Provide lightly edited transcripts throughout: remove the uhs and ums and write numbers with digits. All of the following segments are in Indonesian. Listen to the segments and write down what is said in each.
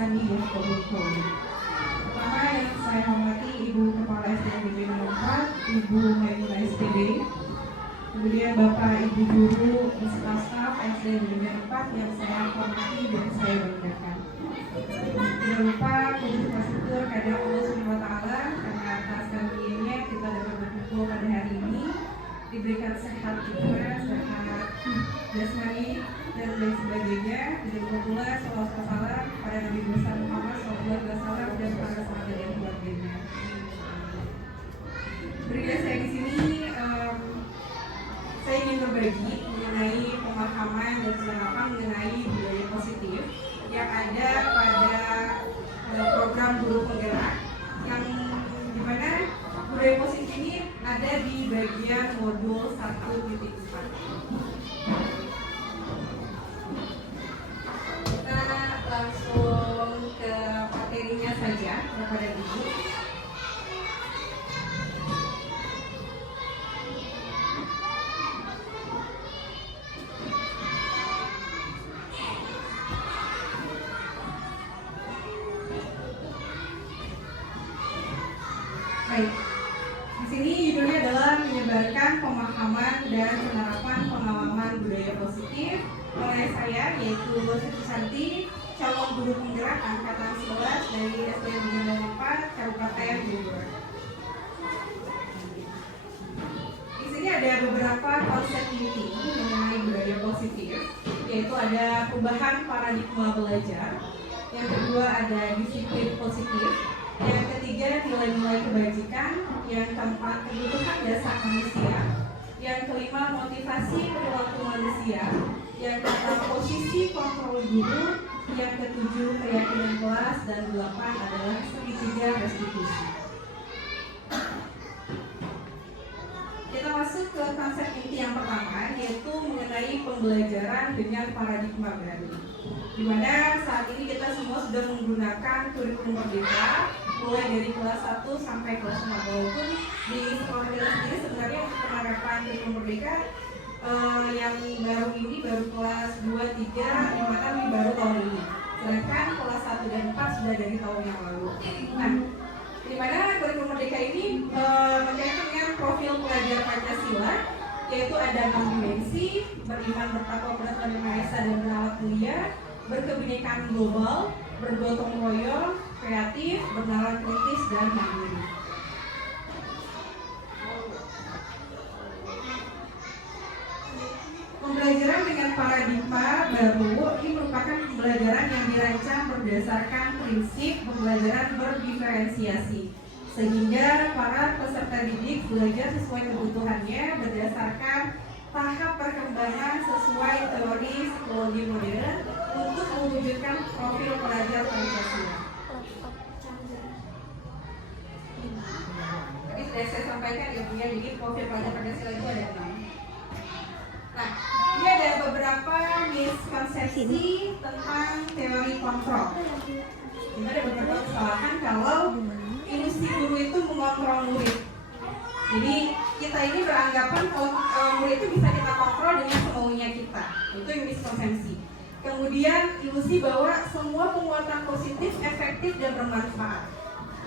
Sandi Yakobukowi. Pertama yang saya hormati Ibu Kepala SDNB 4, Ibu Maimunah SPD, kemudian Bapak Ibu Guru beserta staf SDNB 4 yang saya hormati dan saya banggakan. Tidak lupa puji syukur kepada Allah Subhanahu wa Ta'ala karena atas karunia kita dapat berkumpul pada hari ini, diberikan sehat juga, sehat jasmani dan lain sebagainya. Tidak lupa pula salawat salam pada Nabi besar Muhammad SAW dan para sahabat dan keluarganya. Berikan saya di sini, saya ingin berbagi mengenai pemahaman dan penerapan mengenai budaya positif yang ada pada program guru penggerak, yang dimana budaya positif ini ada di bagian modul 1.4. Kita langsung ke materinya saja kepada Ibu. Baik, di sini judulnya adalah menyebarkan pemahaman dan penerapan pengalaman budaya positif oleh saya, yaitu Siti Santi, calon guru penggerak angkatan 11 dari SDN 4 Kabupaten Bogor. Di sini ada beberapa konsep inti mengenai budaya positif, yaitu ada perubahan paradigma belajar, yang kedua ada disiplin positif, yang ketiga nilai-nilai kebajikan, yang keempat kebutuhan dasar manusia, yang kelima motivasi perilaku manusia, yang keenam posisi kontrol guru, yang ketujuh keyakinan kelas, dan 8 adalah segitiga restitusi. Kita masuk ke konsep inti yang pertama, yaitu mengenai pembelajaran dengan paradigma baru, di mana saat ini kita semua sudah menggunakan kurikulum merdeka mulai dari kelas 1 sampai kelas 5, walaupun di sekolah kita sendiri sebenarnya untuk penerapan kurikulum merdeka yang baru ini baru kelas 2, 3, 5 ini baru tahun ini, sedangkan kelas 1 dan 4 sudah dari tahun yang lalu. Nah, di mana kurikulum merdeka ini berkaitan dengan profil pelajar Pancasila, yaitu ada 6 dimensi: beriman, bertakwa, bertakwa dan Maha Esa, dan berakhlak mulia, berkebinekaan global, bergotong royong, kreatif, bernalar kritis, dan mandiri. Pembelajaran dengan paradigma baru ini merupakan pembelajaran yang dirancang berdasarkan prinsip pembelajaran berdiferensiasi, sehingga para peserta didik belajar sesuai kebutuhannya berdasarkan tahap perkembangan sesuai teori psikologi modern untuk mewujudkan profil pelajar Pancasila. Tadi sudah saya sampaikan ya Bu ya, jadi profil pelajar Pancasila itu ada 6. Nah, ini ada beberapa miskonsepsi tentang teori kontrol. Ini ada beberapa kesalahan kalau ilusi guru itu mengontrol murid. Jadi kita ini beranggapan kalau murid itu bisa kita kontrol dengan semaunya kita. Itu yang miskonsepsi. Kemudian ilusi bahwa semua penguatan positif efektif dan bermanfaat.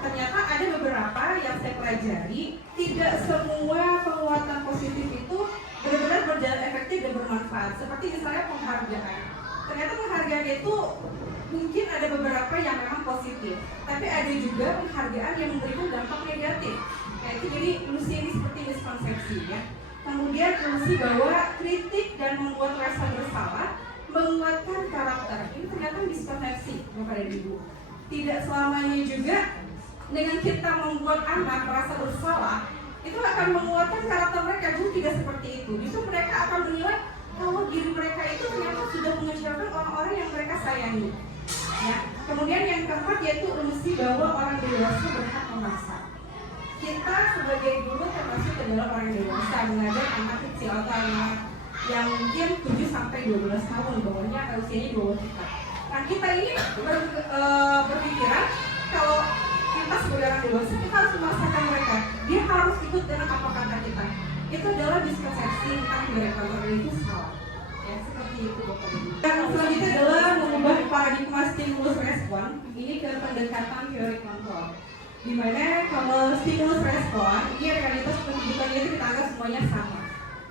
Ternyata ada beberapa yang saya pelajari, tidak semua penguatan positif itu benar-benar berjalan efektif dan bermanfaat. Seperti misalnya penghargaan. Ternyata penghargaan itu mungkin ada beberapa yang memang positif, tapi ada juga penghargaan yang memberikan dampak negatif. Itu jadi ilusi ini seperti miskonsepsi ya. Kemudian ilusi bahwa kritik dan membuat rasa bersalah menguatkan karakter. Ini ternyata miskonsepsi Bapak dan Ibu. Tidak selamanya juga dengan kita membuat anak merasa bersalah itu akan menguatkan karakter mereka. Justru tidak seperti itu. Justru mereka akan menilai kalau diri mereka itu ternyata sudah mengecewakan orang-orang yang mereka sayangi. Ya. Kemudian yang keempat yaitu ilusi bahwa orang dewasa berhak memaksa. Kita sebagai guru termasuk adalah orang dewasa mengajar anak kecil atau anak yang mungkin 7 sampai 12 tahun, bawahnya usianya di bawah kita. Nah, kita ini berpikiran kalau kita sebagai orang dewasa kita harus memaksakan mereka. Dia harus ikut dengan apa kata kita. Itu adalah miskonsepsi tentang mereka, itu salah. Ya, seperti itu Bapak Ibu. Yang selanjutnya adalah mengubah paradigma stimulus respon. pendekatan teori kontrol. Dimana kalau stimulus respon, ini realitas pendidikannya itu kita anggap semuanya sama.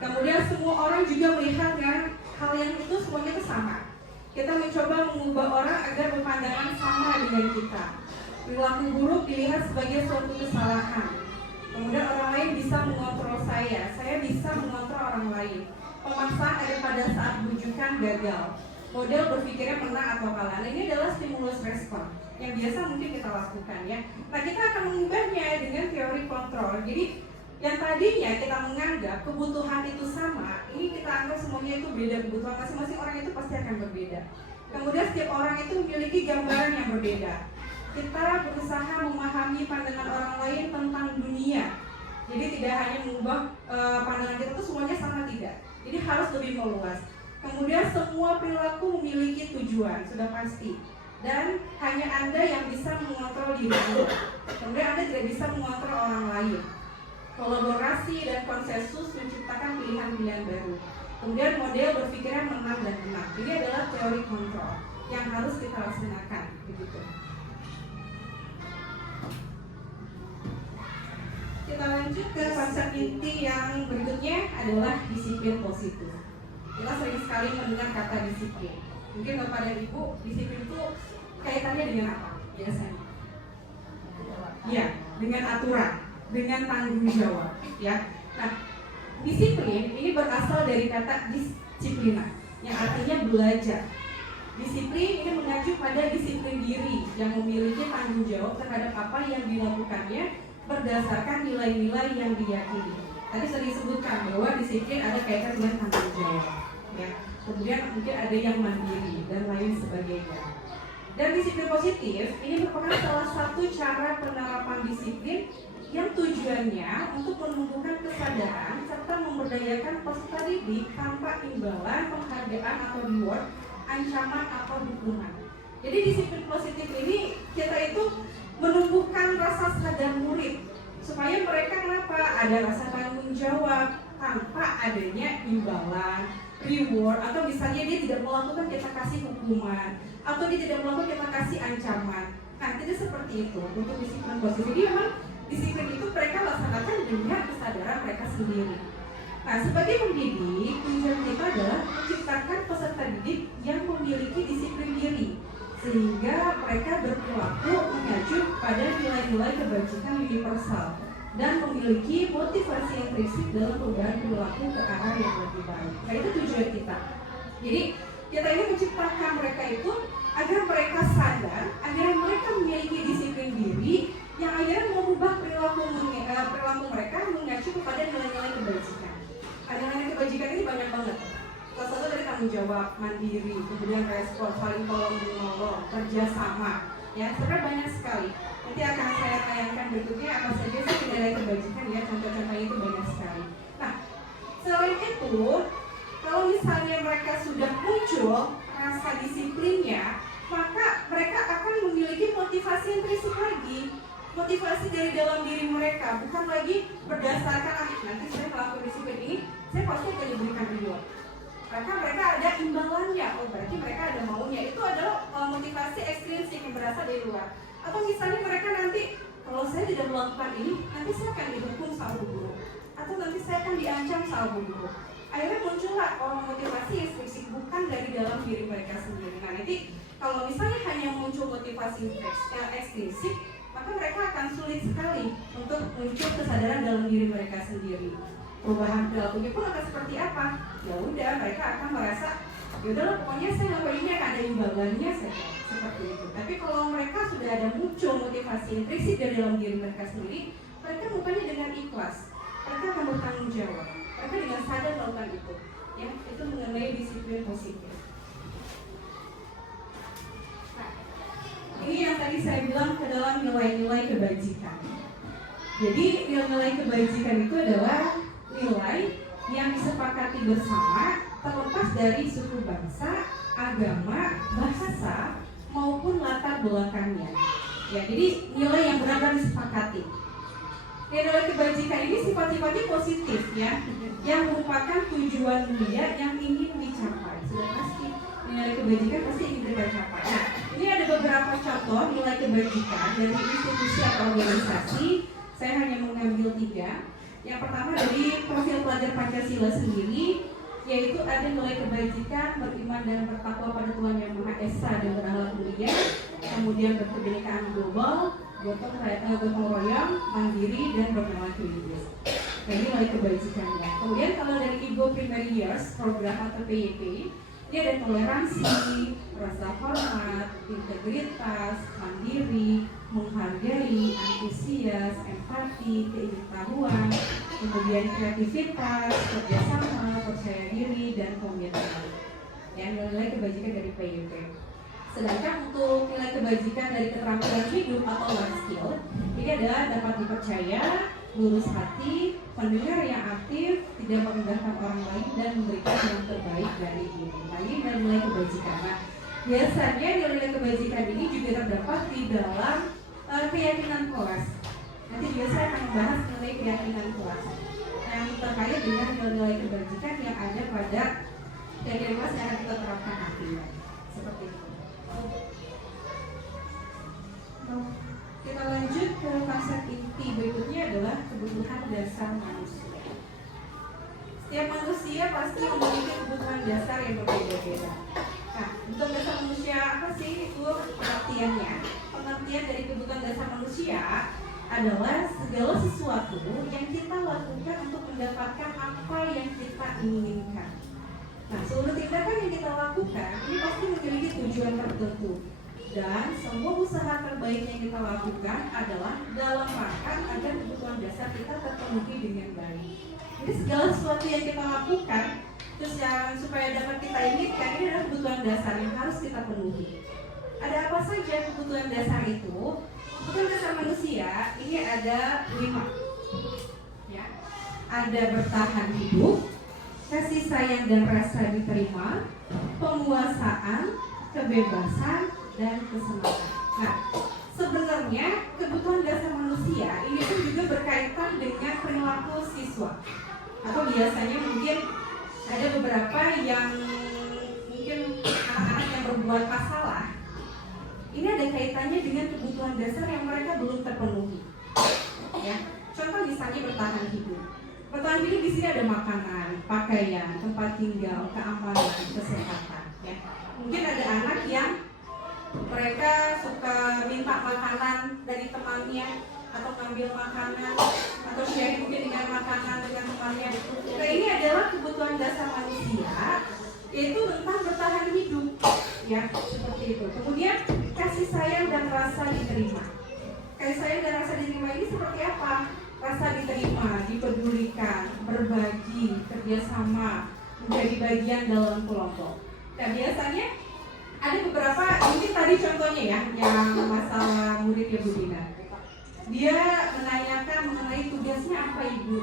Kemudian semua orang juga melihat kan hal yang itu semuanya itu sama. Kita mencoba mengubah orang agar berpandangan sama dengan kita. Perilaku buruk dilihat sebagai suatu kesalahan. Kemudian orang lain bisa mengontrol saya bisa mengontrol orang lain. Pemaksaan ada pada saat bujukan gagal. Model berpikirnya menang atau kalah. Nah, ini adalah stimulus respon yang biasa mungkin kita lakukan ya. Nah, kita akan mengubahnya dengan teori kontrol. Jadi yang tadinya kita menganggap kebutuhan itu sama, ini kita anggap semuanya itu beda kebutuhan. Masing-masing orang itu pasti akan berbeda. Kemudian setiap orang itu memiliki gambaran yang berbeda. Kita berusaha memahami pandangan orang lain tentang dunia. Jadi tidak hanya mengubah pandangan kita itu semuanya sama, tidak. Jadi harus lebih meluas. Kemudian semua perilaku memiliki tujuan, sudah pasti. Dan hanya Anda yang bisa mengontrol diri Anda. Kemudian Anda tidak bisa mengontrol orang lain. Kolaborasi dan konsensus menciptakan pilihan-pilihan baru. Kemudian model berpikirnya menang dan menang. Ini adalah teori kontrol yang harus kita laksanakan, begitu. Kita lanjut ke konsep inti yang berikutnya adalah disiplin positif. Kita sering sekali mendengar kata disiplin. Mungkin Bapak dan Ibu, disiplin itu kaitannya dengan apa biasanya? Ya, dengan aturan, dengan tanggung jawab. Ya, nah disiplin ini berasal dari kata disiplina, yang artinya belajar. Disiplin ini mengacu pada disiplin diri yang memiliki tanggung jawab terhadap apa yang dilakukannya berdasarkan nilai-nilai yang diyakini. Tadi sudah disebutkan bahwa disiplin ada kaitan dengan tanggung jawab, ya. Kemudian mungkin ada yang mandiri dan lain sebagainya. Dan disiplin positif ini merupakan salah satu cara penerapan disiplin yang tujuannya untuk menumbuhkan kesadaran serta memberdayakan peserta didik tanpa imbalan, penghargaan atau reward, ancaman atau dukungan. Jadi disiplin positif ini kita itu menumbuhkan rasa sadar murid supaya mereka kenapa ada rasa tanggung jawab tanpa adanya imbalan, reward, atau misalnya dia tidak melakukan kita kasih hukuman atau dia tidak melakukan kita kasih ancaman. Nah, tidak seperti itu untuk disiplin positif. Jadi memang disiplin itu mereka laksanakan dengan kesadaran mereka sendiri. Nah, sebagai pendidik, tujuan kita adalah menciptakan peserta didik yang memiliki disiplin diri sehingga mereka berperilaku mengacu pada nilai-nilai kebajikan universal dan memiliki motivasi yang prinsip dalam perubahan perilaku ke arah yang lebih baik. Nah, itu tujuan kita. Jadi kita ini menciptakan mereka itu agar mereka sadar, agar mereka memiliki disiplin diri yang akhirnya mengubah perilaku mereka mengacu kepada nilai-nilai kebajikan. Nilai-nilai kebajikan ini banyak banget. Salah satu dari tanggung jawab, mandiri, kemudian respon, saling tolong menolong, kerjasama, ya sebenarnya banyak sekali. Nanti akan saya tayangkan berikutnya apa saja sih nilai kebajikan ya, contoh-contohnya itu banyak sekali. Nah, selain itu, kalau misalnya mereka sudah muncul rasa disiplinnya, maka mereka akan memiliki motivasi yang prinsip lagi. Motivasi dari dalam diri mereka, bukan lagi berdasarkan nanti saya melakukan disiplin ini, saya pasti akan diberikan reward. Mereka ada imbalannya, berarti mereka ada maunya. Itu adalah motivasi ekstrinsik yang berasal dari luar. Atau misalnya mereka nanti, kalau saya tidak melakukan ini, nanti saya akan dihukum sama guru, atau nanti saya akan diancam sama guru. Akhirnya muncullah motivasi ekstrinsik bukan dari dalam diri mereka sendiri. Nah, nanti kalau misalnya hanya muncul motivasi ekstrinsik, maka mereka akan sulit sekali untuk muncul kesadaran dalam diri mereka sendiri. Perubahan perilakunya pun akan seperti apa? Ya udah, mereka akan merasa ya udahlah pokoknya saya ngelakuin ini akan ada imbalannya saja, seperti itu. Tapi kalau mereka sudah ada muncul motivasi intrinsik dari dalam diri mereka sendiri, mereka melakukannya dengan ikhlas. Mereka akan bertanggung jawab. Mereka dengan sadar melakukan itu. Ya, itu mengenai disiplin positif. Nah, ini yang tadi saya bilang ke dalam nilai-nilai kebajikan. Jadi nilai-nilai kebajikan itu adalah nilai yang disepakati bersama terlepas dari suku bangsa, agama, bahasa maupun latar belakangnya. Ya, jadi nilai yang benar-benar disepakati. Nilai kebajikan ini sifat-sifatnya positif ya, yang merupakan tujuan mulia yang ingin dicapai. Sudah pasti nilai kebajikan pasti ingin kita capai. Nah, ini ada beberapa contoh nilai kebajikan kebajikan dari institusi atau organisasi, saya hanya mengambil 3. Yang pertama dari profil pelajar Pancasila sendiri, yaitu ada nilai kebajikan, beriman dan bertakwa pada Tuhan Yang Maha Esa dan berakhlak mulia, kemudian berkebinekaan global, gotong royong, mandiri dan berperilaku religius. Nah, ini nilai kebajikannya. Kemudian kalau dari Igo Primary Years program atau PYP, dia ada toleransi, rasa hormat, integritas, mandiri, menghargai, antusias, empati, keingin-tahuan, kemudian kreativitas, kerjasama, percaya diri, dan komitmen. Yang nilai kebajikan dari PYP. Sedangkan untuk nilai kebajikan dari keterampilan hidup atau life skill, ini adalah dapat dipercaya, lurus hati, pendengar yang aktif, tidak merendahkan orang lain, dan memberikan yang terbaik dari diri. Nah, ini nilai kebajikan. Nah, biasanya nilai kebajikan ini juga terdapat di dalam keyakinan kelas. Nanti juga saya akan membahas nilai keyakinan kelas yang terkait dengan nilai kebajikan yang ada pada keyakinan kelas yang akan kita terapkan nantinya. Seperti itu. Kita lanjut ke konsep inti berikutnya adalah kebutuhan dasar manusia. Setiap manusia pasti memiliki kebutuhan dasar yang berbeda-beda. Nah, untuk dasar manusia apa sih itu pengertiannya? Pengertian dari kebutuhan dasar manusia adalah segala sesuatu yang kita lakukan untuk mendapatkan apa yang kita inginkan. Nah, seluruh tindakan yang kita lakukan ini pasti memiliki tujuan tertentu. Dan semua usaha terbaik yang kita lakukan adalah dalam rangka agar kebutuhan dasar kita terpenuhi dengan baik. Jadi segala sesuatu yang kita lakukan, terus yang supaya dapat kita inginkan, ini adalah kebutuhan dasar yang harus kita penuhi. Ada apa saja kebutuhan dasar itu? Kebutuhan dasar manusia ini ada 5. Ya. Ada bertahan hidup, kasih sayang dan rasa diterima, penguasaan, kebebasan, dan kesenangan. Nah, sebenarnya kebutuhan dasar manusia ini pun juga berkaitan dengan perilaku siswa. Atau biasanya mungkin ada beberapa yang mungkin anak-anak yang berbuat masalah. Ini ada kaitannya dengan kebutuhan dasar yang mereka belum terpenuhi. Ya, contoh misalnya bertahan hidup. Bertahan hidup di sini ada makanan, pakaian, tempat tinggal, keamanan, kesehatan. Ya, mungkin ada anak yang mereka suka minta makanan dari temannya atau ngambil makanan atau share mungkin dengan makanan dengan temannya. Nah, ini adalah kebutuhan dasar manusia, yaitu tentang bertahan hidup, ya seperti itu. Kemudian kasih sayang dan rasa diterima. Kasih sayang dan rasa diterima ini seperti apa? Rasa diterima, dipedulikan, berbagi, kerjasama, menjadi bagian dalam kelompok. Nah, biasanya ada beberapa, mungkin tadi contohnya ya, yang masalah muridnya Bu Dina. Dia menanyakan mengenai tugasnya apa Ibu.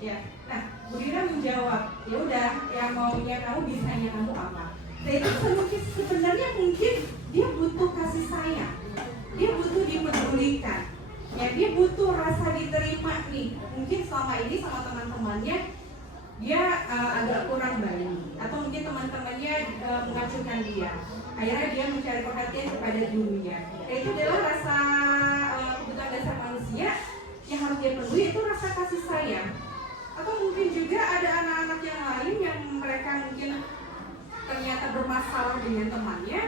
Ya, nah Bu Dina menjawab, ya udah, yang maunya kamu bisanya kamu apa. Nah itu sebenarnya mungkin dia butuh kasih sayang, dia butuh dipedulikan, ya dia butuh rasa diterima nih. Mungkin selama ini sama teman-temannya dia agak kurang baik, atau mungkin teman-temannya mengacuhkan dia. Akhirnya dia mencari perhatian kepada gurunya. Itu adalah rasa kebutuhan dasar manusia yang harus dia penuhi, itu rasa kasih sayang. Atau mungkin juga ada anak-anak yang lain yang mereka mungkin ternyata bermasalah dengan temannya,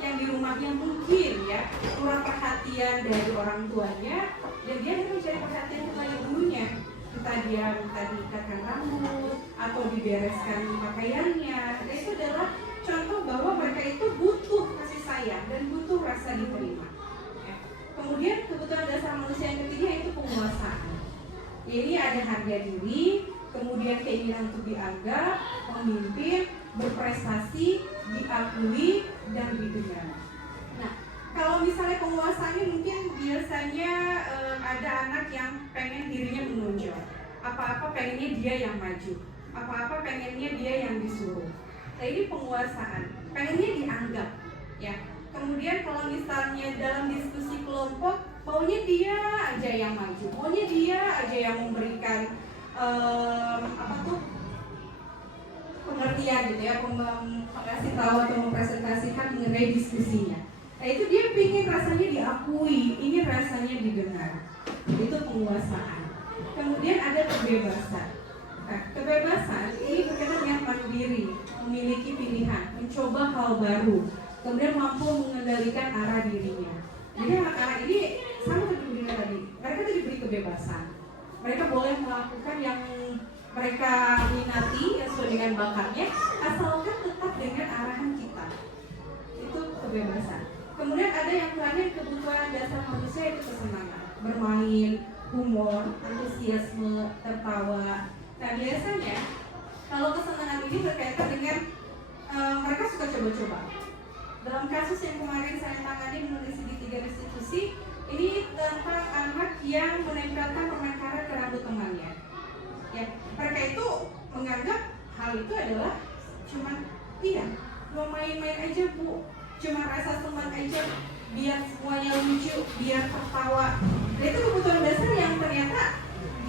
yang di rumahnya mungkin ya kurang perhatian dari orang tuanya, dan dia harus mencari perhatian kepada gurunya. Entah dia minta diikatkan rambut atau dibereskan pakaiannya. Nah, itu adalah contoh bahwa mereka itu butuh kasih sayang dan butuh rasa diterima. Ya. Kemudian kebutuhan dasar manusia yang ketiga itu penguasaan. Ini ada harga diri, kemudian keinginan untuk dianggap, memimpin, berprestasi, diakui, dan didengar. Nah, kalau misalnya penguasaannya mungkin biasanya ada anak yang pengen dirinya menonjol. Apa-apa pengennya dia yang maju. Apa-apa pengennya dia yang disuruh. Nah, ini penguasaan. Pengennya dianggap. Ya. Kemudian kalau misalnya dalam diskusi kelompok, maunya dia aja yang maju. Maunya dia aja yang memberikan pengertian gitu ya, mengasih tahu atau mempresentasikan mengenai diskusinya. Nah itu dia pingin rasanya diakui, ini rasanya didengar. Itu penguasaan. Kemudian ada kebebasan. Nah, kebebasan ini berkaitan dengan mandiri, memiliki pilihan, mencoba hal baru, kemudian mampu mengendalikan arah dirinya. Jadi anak-anak ini sama seperti tadi, mereka tuh diberi kebebasan. Mereka boleh melakukan yang mereka minati sesuai dengan bakatnya, asalkan tetap dengan arahan kita. Itu kebebasan. Kemudian ada yang terakhir, kebutuhan dasar manusia, itu kesenangan, bermain, humor, antusiasme, tertawa. Nah biasanya kalau kesenangan ini berkaitan dengan mereka suka coba-coba. Dalam kasus yang kemarin saya tangani menulis di 3 restitusi, ini tentang anak yang menempelkan permen karet ke rambut temannya. Ya, mereka itu menganggap hal itu adalah cuman mau main-main aja bu, cuma rasa teman aja, biar semuanya lucu, biar tertawa. Dan itu kebutuhan dasar yang ternyata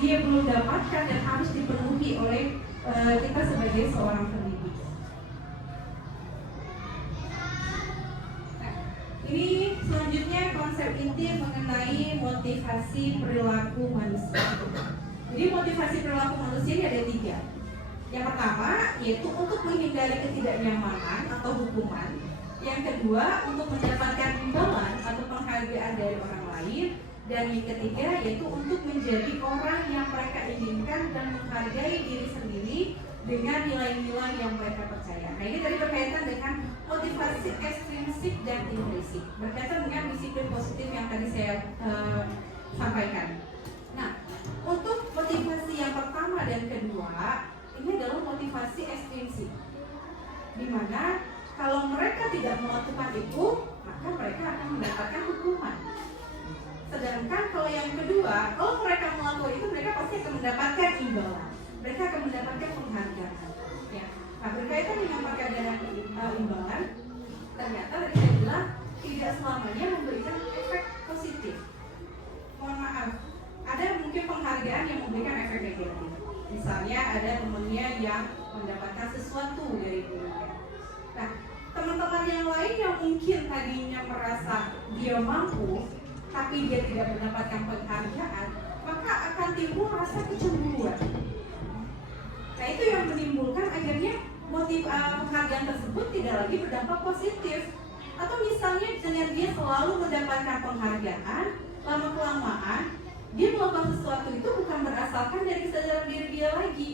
dia belum dapatkan dan harus dipenuhi oleh kita sebagai seorang pendidik. Nah, ini selanjutnya konsep inti mengenai motivasi perilaku manusia. Jadi motivasi perilaku manusia ini ada 3. Yang pertama yaitu untuk menghindari ketidaknyamanan atau hukuman. Yang kedua untuk mendapatkan imbalan atau penghargaan dari orang lain. Dan yang ketiga yaitu untuk menjadi orang yang mereka inginkan dan menghargai diri sendiri dengan nilai-nilai yang mereka percaya. Nah ini tadi berkaitan dengan motivasi ekstrinsik dan intrinsik, berkaitan dengan disiplin positif yang tadi saya sampaikan. Nah untuk motivasi yang pertama dan kedua ini adalah motivasi ekstrinsik, dimana kalau mereka tidak melakukan itu maka mereka akan mendapatkan hukuman. Sedangkan kalau yang kedua, kalau mereka melakukan itu, mereka pasti akan mendapatkan imbalan. Mereka akan mendapatkan penghargaan. Ya. Nah, berkaitan dengan penghargaan imbalan, ternyata tadi saya bilang tidak selamanya memberikan efek positif. Mohon maaf, ada mungkin penghargaan yang memberikan efek negatif. Misalnya ada temannya yang mendapatkan sesuatu dari gurunya. Nah, teman-teman yang lain yang mungkin tadinya merasa dia mampu, tapi dia tidak mendapatkan penghargaan, maka akan timbul rasa kecemburuan. Nah itu yang menimbulkan akhirnya penghargaan tersebut tidak lagi berdampak positif. Atau misalnya dengan dia selalu mendapatkan penghargaan, lama-kelamaan dia melakukan sesuatu itu bukan berasalkan dari kesadaran diri dia lagi,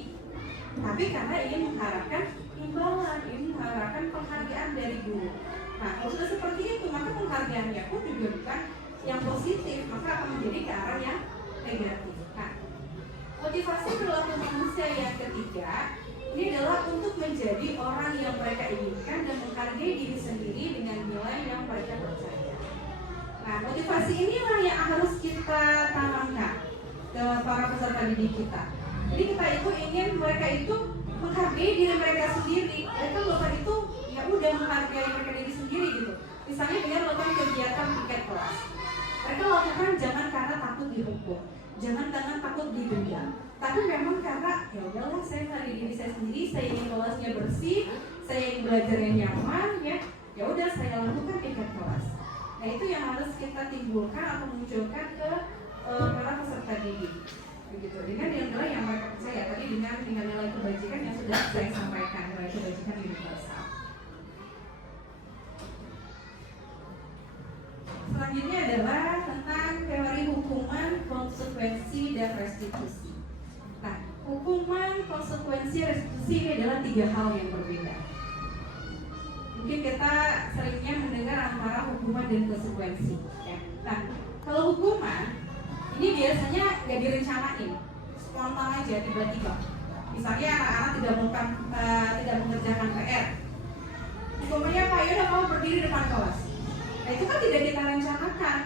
tapi karena ingin mengharapkan imbalan, ingin mengharapkan penghargaan dari guru. Nah kalau sudah seperti itu, maka penghargaannya pun juga bukan yang positif, maka akan menjadi ke arah yang negatif. Nah, motivasi perilaku manusia yang ketiga ini adalah untuk menjadi orang yang mereka inginkan dan menghargai diri sendiri dengan nilai yang mereka percaya. Nah, motivasi inilah yang harus kita tanamkan ke para peserta didik kita. Jadi kita itu ingin mereka itu menghargai diri mereka sendiri. Mereka melakukan itu ya udah menghargai mereka diri sendiri gitu. Misalnya dengan melakukan kegiatan piket kelas. Mereka lakukan jangan karena takut dihukum, jangan karena takut didenda, tapi memang karena ya udahlah saya menghargai diri saya sendiri, saya ingin kelasnya bersih, saya ingin belajarnya nyaman, ya udah saya lakukan piket kelas. Nah itu yang harus kita timbulkan atau munculkan ke para peserta didik, begitu. Dengan nilai yang mereka percaya tadi, dengan nilai kebajikan yang sudah saya sampaikan, nilai kebajikan universal. Selanjutnya adalah tentang teori hukuman, konsekuensi, dan restitusi. Nah, hukuman, konsekuensi, restitusi ini adalah 3 hal yang berbeda. Mungkin kita seringnya mendengar antara hukuman dan konsekuensi. Ya. Nah, kalau hukuman ini biasanya nggak direncanain, spontan aja, tiba-tiba. Misalnya anak-anak tidak mengerjakan PR. Hukumannya Pak, yaudah kamu berdiri depan kelas. Nah, itu kan tidak kita rencanakan,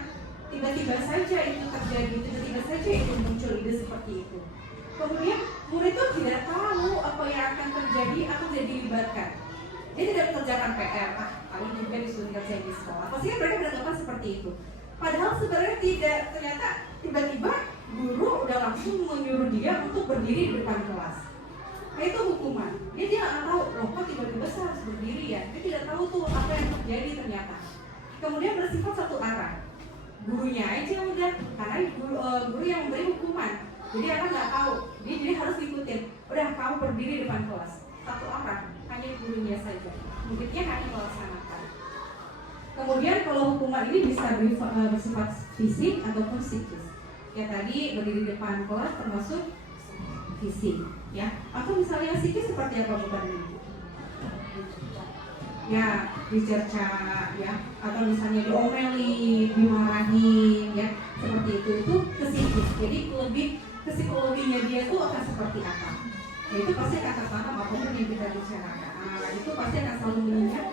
tiba-tiba saja itu terjadi, tiba-tiba saja itu muncul ide seperti itu. Kemudian murid itu tidak tahu apa yang akan terjadi atau tidak dilibatkan. Dia tidak mengerjakan PR, paling juga disuruh kerja di sekolah. Pastinya mereka beranggapan seperti itu. Padahal sebenarnya tidak, ternyata tiba-tiba guru udah langsung menyuruh dia untuk berdiri di depan kelas. Nah itu hukuman. Dia nggak tahu, loh kok tiba-tiba saya harus berdiri ya. Dia tidak tahu tuh apa yang terjadi ternyata. Kemudian bersifat satu arah. Gurunya aja udah, karena guru yang memberi hukuman. Jadi anak nggak tahu, jadi harus ikutin. Udah, kamu berdiri depan kelas, satu arah, hanya gurunya saja. Muridnya hanya melaksanakan. Kemudian kalau hukuman ini bisa bersifat fisik ataupun psikis. Ya tadi berdiri depan kelas termasuk fisik, ya. Atau misalnya psikis seperti apa bukan ini? Ya, dicerca, ya, atau misalnya diomeli, dimarahi, ya, seperti itu ke psikis. Jadi lebih ke psikologinya dia itu akan seperti apa? Ya, itu pasti akan paham apapun yang kita bicarakan. Nah, itu pasti akan selalu mengingat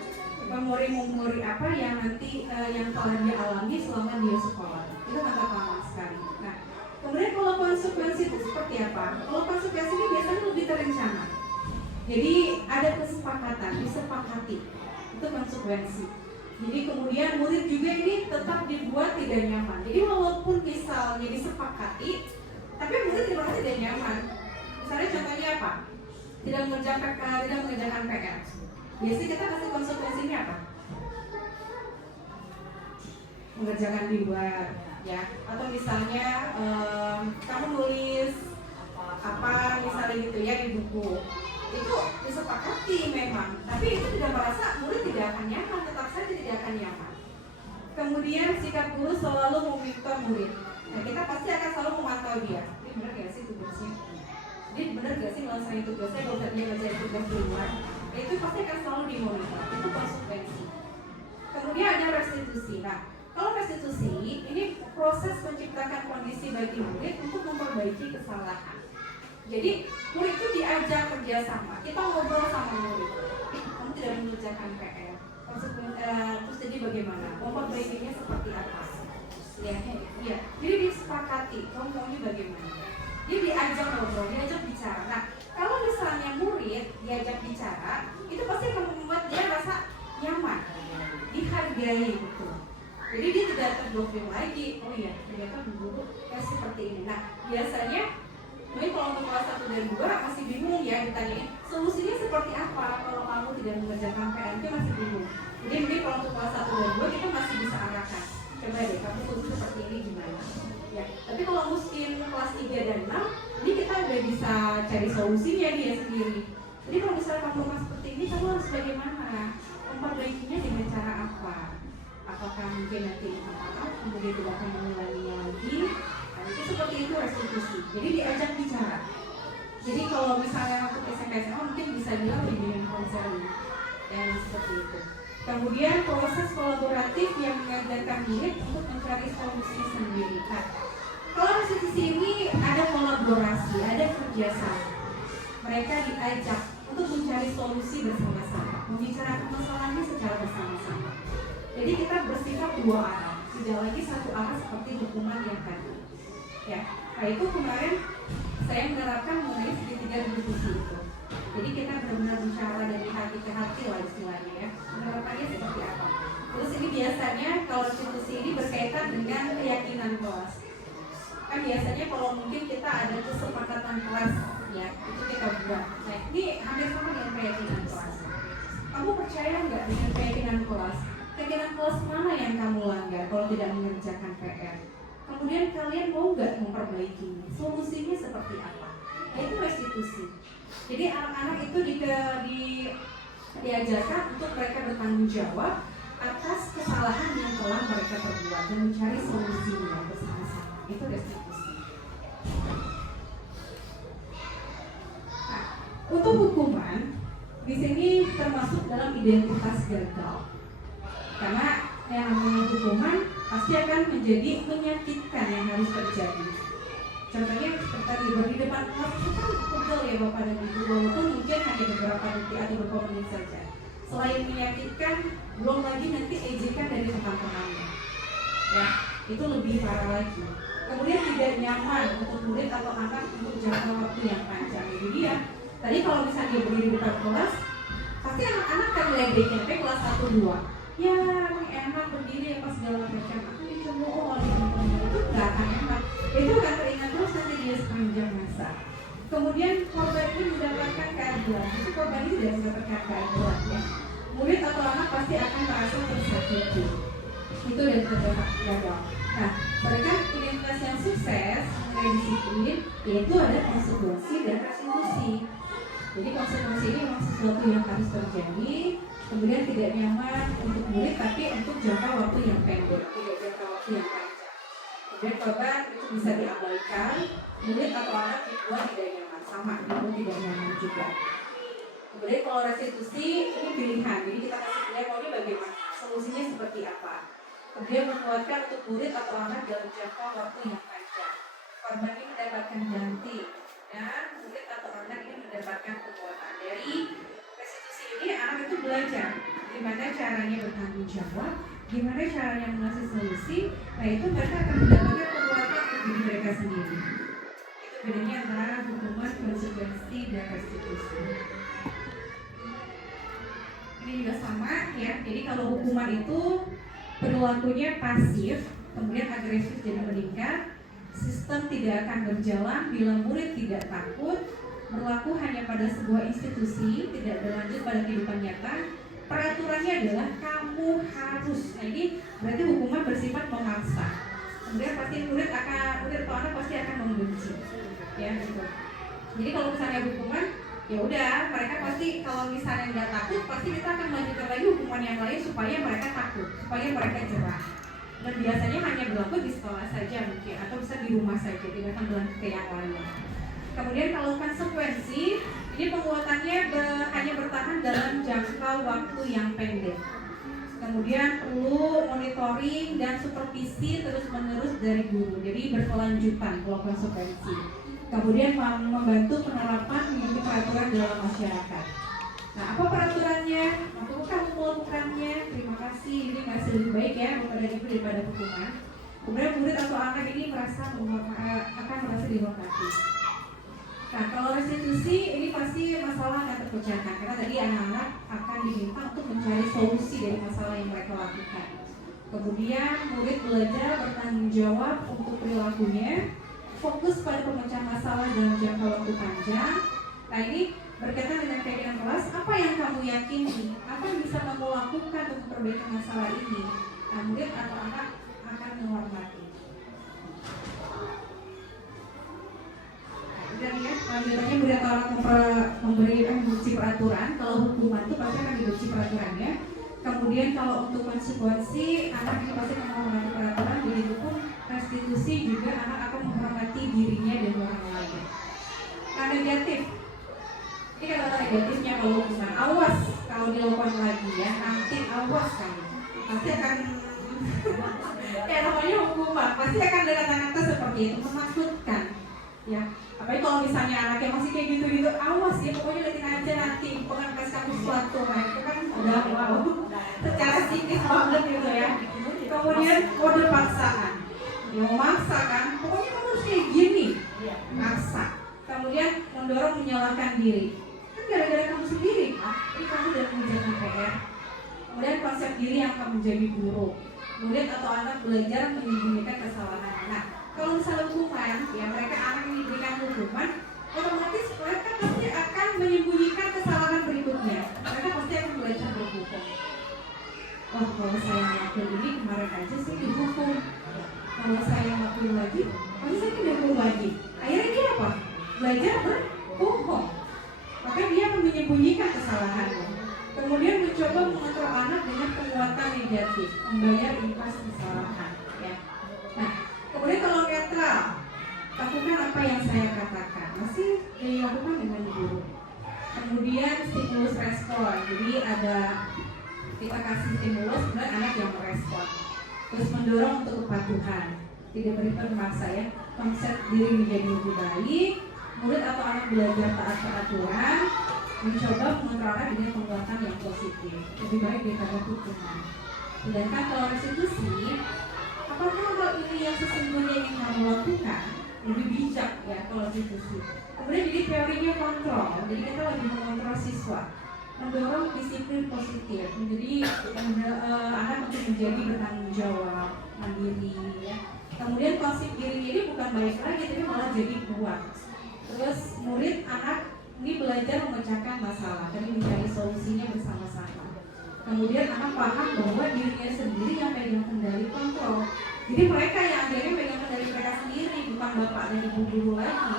memori apa yang nanti yang telah dia alami selama dia sekolah. Itu kata paham sekali. Nah, kemudian kalau konsekuensi itu seperti apa? Kalau konsekuensi ini biasanya lebih terencana. Jadi ada kesepakatan, disepakati. Itu konsekuensi. Jadi kemudian murid juga ini tetap dibuat tidak nyaman. Jadi walaupun misalnya disepakati, tapi murid merasa tidak nyaman. Misalnya contohnya apa? Tidak mengerjakan PR. Biasanya kita kasih konsekuensinya apa? Mengerjakan di luar, ya. Atau misalnya kamu nulis apa misalnya gitu ya di buku. Itu disepakati memang, tapi itu tidak merasa murid tidak akan nyaman, tetap saja tidak akan nyaman. Kemudian sikap guru selalu meminta murid. Nah, kita pasti akan selalu memantau dia. Ini benar gak sih tugasnya? Ini benar gak sih melaksanakan tugasnya? Kalau dia ngerjain tugas di luar, itu pasti akan selalu dimonitor. Itu konsekuensi. Kemudian ada restitusi. Nah, kalau restitusi ini proses menciptakan kondisi bagi murid untuk memperbaiki kesalahan. Jadi murid itu diajak kerjasama. Kita ngobrol sama murid. Kamu tidak mengerjakan PR. Terus jadi bagaimana? Memperbaikinya seperti apa? Ya, iya. Jadi disepakati. Kamu maunya bagaimana? Dia diajak ngobrol, diajak bicara. Nah, kalau misalnya murid diajak bicara, itu pasti akan membuat dia rasa nyaman, dihargai gitu. Jadi dia tidak terdoktrin lagi. Oh iya, ternyata guru seperti ini. Nah, biasanya mungkin kalau untuk kelas 1 dan 2 masih bingung ya ditanyain solusinya seperti apa kalau kamu tidak mengerjakan PR, itu masih bingung. Jadi mungkin kalau untuk kelas 1 dan 2 kita masih bisa arahkan, coba deh kamu solusi seperti ini gimana ya. Tapi kalau mungkin kelas 3 dan 6 ini kita udah bisa cari solusinya dia sendiri. Jadi kalau misalnya kamu rumah seperti ini, kamu harus bagaimana memperbaikinya dengan cara apa? Apakah mungkin nanti kemudian tidak akan mengulanginya lagi? Itu seperti itu restitusi. Jadi diajak bicara. Jadi kalau misalnya untuk SMP SMA mungkin bisa bilang bimbingan konseling dan seperti itu. Kemudian proses kolaboratif yang mengajarkan murid untuk mencari solusi sendiri. Nah, kalau restitusi ini ada kolaborasi, ada kerjasama. Mereka diajak untuk mencari solusi bersama-sama, membicarakan masalahnya secara bersama-sama. Jadi kita bersifat dua arah, tidak lagi satu arah seperti hukuman yang tadi. Ya, nah itu kemarin saya menerapkan mengenai segitiga restitusi itu. Jadi kita benar-benar bicara dari hati ke hati lah istilahnya ya. Menerapkannya seperti apa? Terus ini biasanya kalau restitusi ini berkaitan dengan keyakinan kelas. Kan biasanya kalau mungkin kita ada kesepakatan kelas ya, itu kita buat. Nah ini hampir sama dengan keyakinan kelas. Kamu percaya nggak dengan keyakinan kelas? Keyakinan kelas mana yang kamu langgar kalau tidak mengerjakan PR? Kemudian kalian mau nggak memperbaikinya? Solusinya seperti apa? Itu restitusi. Jadi anak-anak itu diajarkan untuk mereka bertanggung jawab atas kesalahan yang telah mereka perbuat dan mencari solusinya bersama-sama. Itu restitusi. Nah, untuk hukuman di sini termasuk dalam identitas gagal. Karena yang namanya hukuman pasti akan menjadi menyakitkan yang harus terjadi. Contohnya seperti di depan kelas itu kan pegel ya Bapak dan Ibu, walaupun mungkin hanya beberapa detik atau beberapa menit saja. Selain menyakitkan, belum lagi nanti ejekan dari teman-temannya. Ya, itu lebih parah lagi. Kemudian tidak nyaman untuk murid atau anak untuk jangka waktu yang panjang. Jadi ya, tadi kalau misalnya dia berdiri di depan kelas, pasti anak-anak akan meledekin sampai kelas 1-2. Ya, ini enak berdiri apa segala macam. Aku dicemooh oleh teman-teman, itu nggak akan enak. Itu akan teringat terus nanti dia sepanjang masa. Kemudian korban ini mendapatkan keadilan. Itu korban ini tidak mendapatkan keadilan ya. Murid atau anak pasti akan merasa tersakiti. Itu udah gagal. Nah, mereka identitas yang sukses mengenai disiplin yaitu ada konsekuensi dan restitusi. Jadi konsekuensi ini memang sesuatu yang harus terjadi, kemudian tidak nyaman untuk murid tapi untuk jangka waktu yang pendek, tidak jangka waktu yang panjang. Kemudian korban itu bisa diabaikan, murid atau anak dibuat tidak nyaman, sama dibuat tidak nyaman juga. Kemudian kalau restitusi ini pilihan, jadi kita kasih pilihan mau ini bagaimana, solusinya seperti apa. Kemudian menguatkan untuk murid atau anak dalam jangka waktu yang panjang. Korban ini mendapatkan ganti dan murid atau anak ini mendapatkan penguatan. Dari restitusi ini anak itu belajar gimana caranya bertanggung jawab, gimana caranya mengasih solusi. Nah itu mereka akan mendapatkan penguatan untuk diri mereka sendiri. Itu bedanya antara hukuman, konsekuensi, dan restitusi. Ini juga sama ya. Jadi kalau hukuman itu perilakunya pasif, kemudian agresif jadi meningkat, sistem tidak akan berjalan bila murid tidak takut, berlaku hanya pada sebuah institusi, tidak berlanjut pada kehidupan nyata. Peraturannya adalah kamu harus. Nah ini berarti hukuman bersifat memaksa. Kemudian pasti murid atau anak pasti akan membenci, ya gitu. Jadi kalau misalnya hukuman, ya udah mereka pasti kalau misalnya nggak takut, pasti kita akan melanjutkan lagi hukuman yang lain supaya mereka takut, supaya mereka jerah. Dan biasanya hanya berlaku di sekolah saja mungkin, atau bisa di rumah saja, tidak akan berlanjut ke yang lain. Kemudian kalau konsekuensi, ini penguatannya hanya bertahan dalam jangka waktu yang pendek. Kemudian perlu monitoring dan supervisi terus-menerus dari guru, jadi berkelanjutan kalau konsekuensi. Kemudian membantu penerapan peraturan dalam masyarakat. Nah, apa peraturannya? Mampukah kamu melakukannya? Terima kasih, ini masih lebih baik ya daripada hukuman. Kemudian murid atau anak ini akan merasa dihormati. Nah, kalau restitusi ini pasti masalah akan terpecahkan karena tadi anak-anak akan diminta untuk mencari solusi dari masalah yang mereka lakukan. Kemudian murid belajar bertanggung jawab untuk perilakunya, fokus pada pemecahan masalah dalam jangka waktu panjang. Nah ini berkaitan dengan keinginan kelas, apa yang kamu yakini, apa yang bisa kamu lakukan untuk perbaikan masalah ini. Nah murid atau anak akan menghormati. Dan ya, selanjutnya murid atau anak membenci peraturan. Kalau hukuman itu pasti akan dibenci peraturannya. Kemudian kalau untuk konsekuensi, anak itu pasti akan menghormati peraturan. Begitupun restitusi juga anak akan menghormati dirinya dan orang lain. Nah negatif, ini kata negatifnya kalau hukuman, awas kalau dilakukan lagi ya, nanti awas kamu pasti akan ya namanya hukuman, pasti akan dengan kata seperti itu, menakutkan ya. Apalagi kalau misalnya anaknya masih kayak gitu-gitu, awas ya, pokoknya liatin aja nanti, bukan kasih kamu sesuatu. Nah itu kan udah wow, secara psikis banget gitu ya. Kemudian kode paksaan, memaksa kan, pokoknya kamu harus kayak gini, maksa. Kemudian mendorong menyalahkan diri, kan gara-gara kamu sendiri kan, ini kamu udah mengerjakan PR. Kemudian konsep diri yang akan menjadi buruk. Murid atau anak belajar menyembunyikan kesalahan anak. Kalau misalnya hukuman, ya mereka anak yang diberikan hukuman, otomatis mereka pasti akan menyembunyikan kesalahan berikutnya. Mereka pasti akan belajar berhukum. Wah, kalau saya ngelakuin ini kemarin aja sih dihukum. Kalau saya ngelakuin lagi, pasti saya dihukum lagi. Akhirnya dia apa? Belajar berbohong. Maka dia akan menyembunyikan kesalahannya. Kemudian mencoba mengontrol anak dengan penguatan negatif, membayar impas kesalahan. Ya. Nah, kemudian kalau netral, lakukan apa yang saya katakan, masih dilakukan dengan guru. Kemudian stimulus respon, jadi ada kita kasih stimulus, kemudian anak yang merespon. Terus mendorong untuk kepatuhan, tidak memaksa ya. Konsep diri menjadi lebih baik, murid atau anak belajar taat peraturan, mencoba mengontrol anak dengan penguatan yang positif, lebih baik daripada hukuman. Sedangkan kalau restitusi, apakah hal ini yang sesungguhnya yang kamu lakukan? Lebih bijak ya kalau restitusi. Kemudian jadi teorinya kontrol, jadi kita lebih mengontrol siswa, mendorong disiplin positif, menjadi anak untuk menjadi bertanggung jawab, mandiri ya. Kemudian konsep diri ini bukan baik lagi, tapi malah jadi kuat. Terus murid anak ini belajar memecahkan masalah dan mencari solusinya bersama-sama. Kemudian anak paham bahwa dirinya sendiri yang pegang kendali kontrol. Jadi mereka yang akhirnya pegang kendali mereka sendiri, bukan bapak dan ibu guru lagi.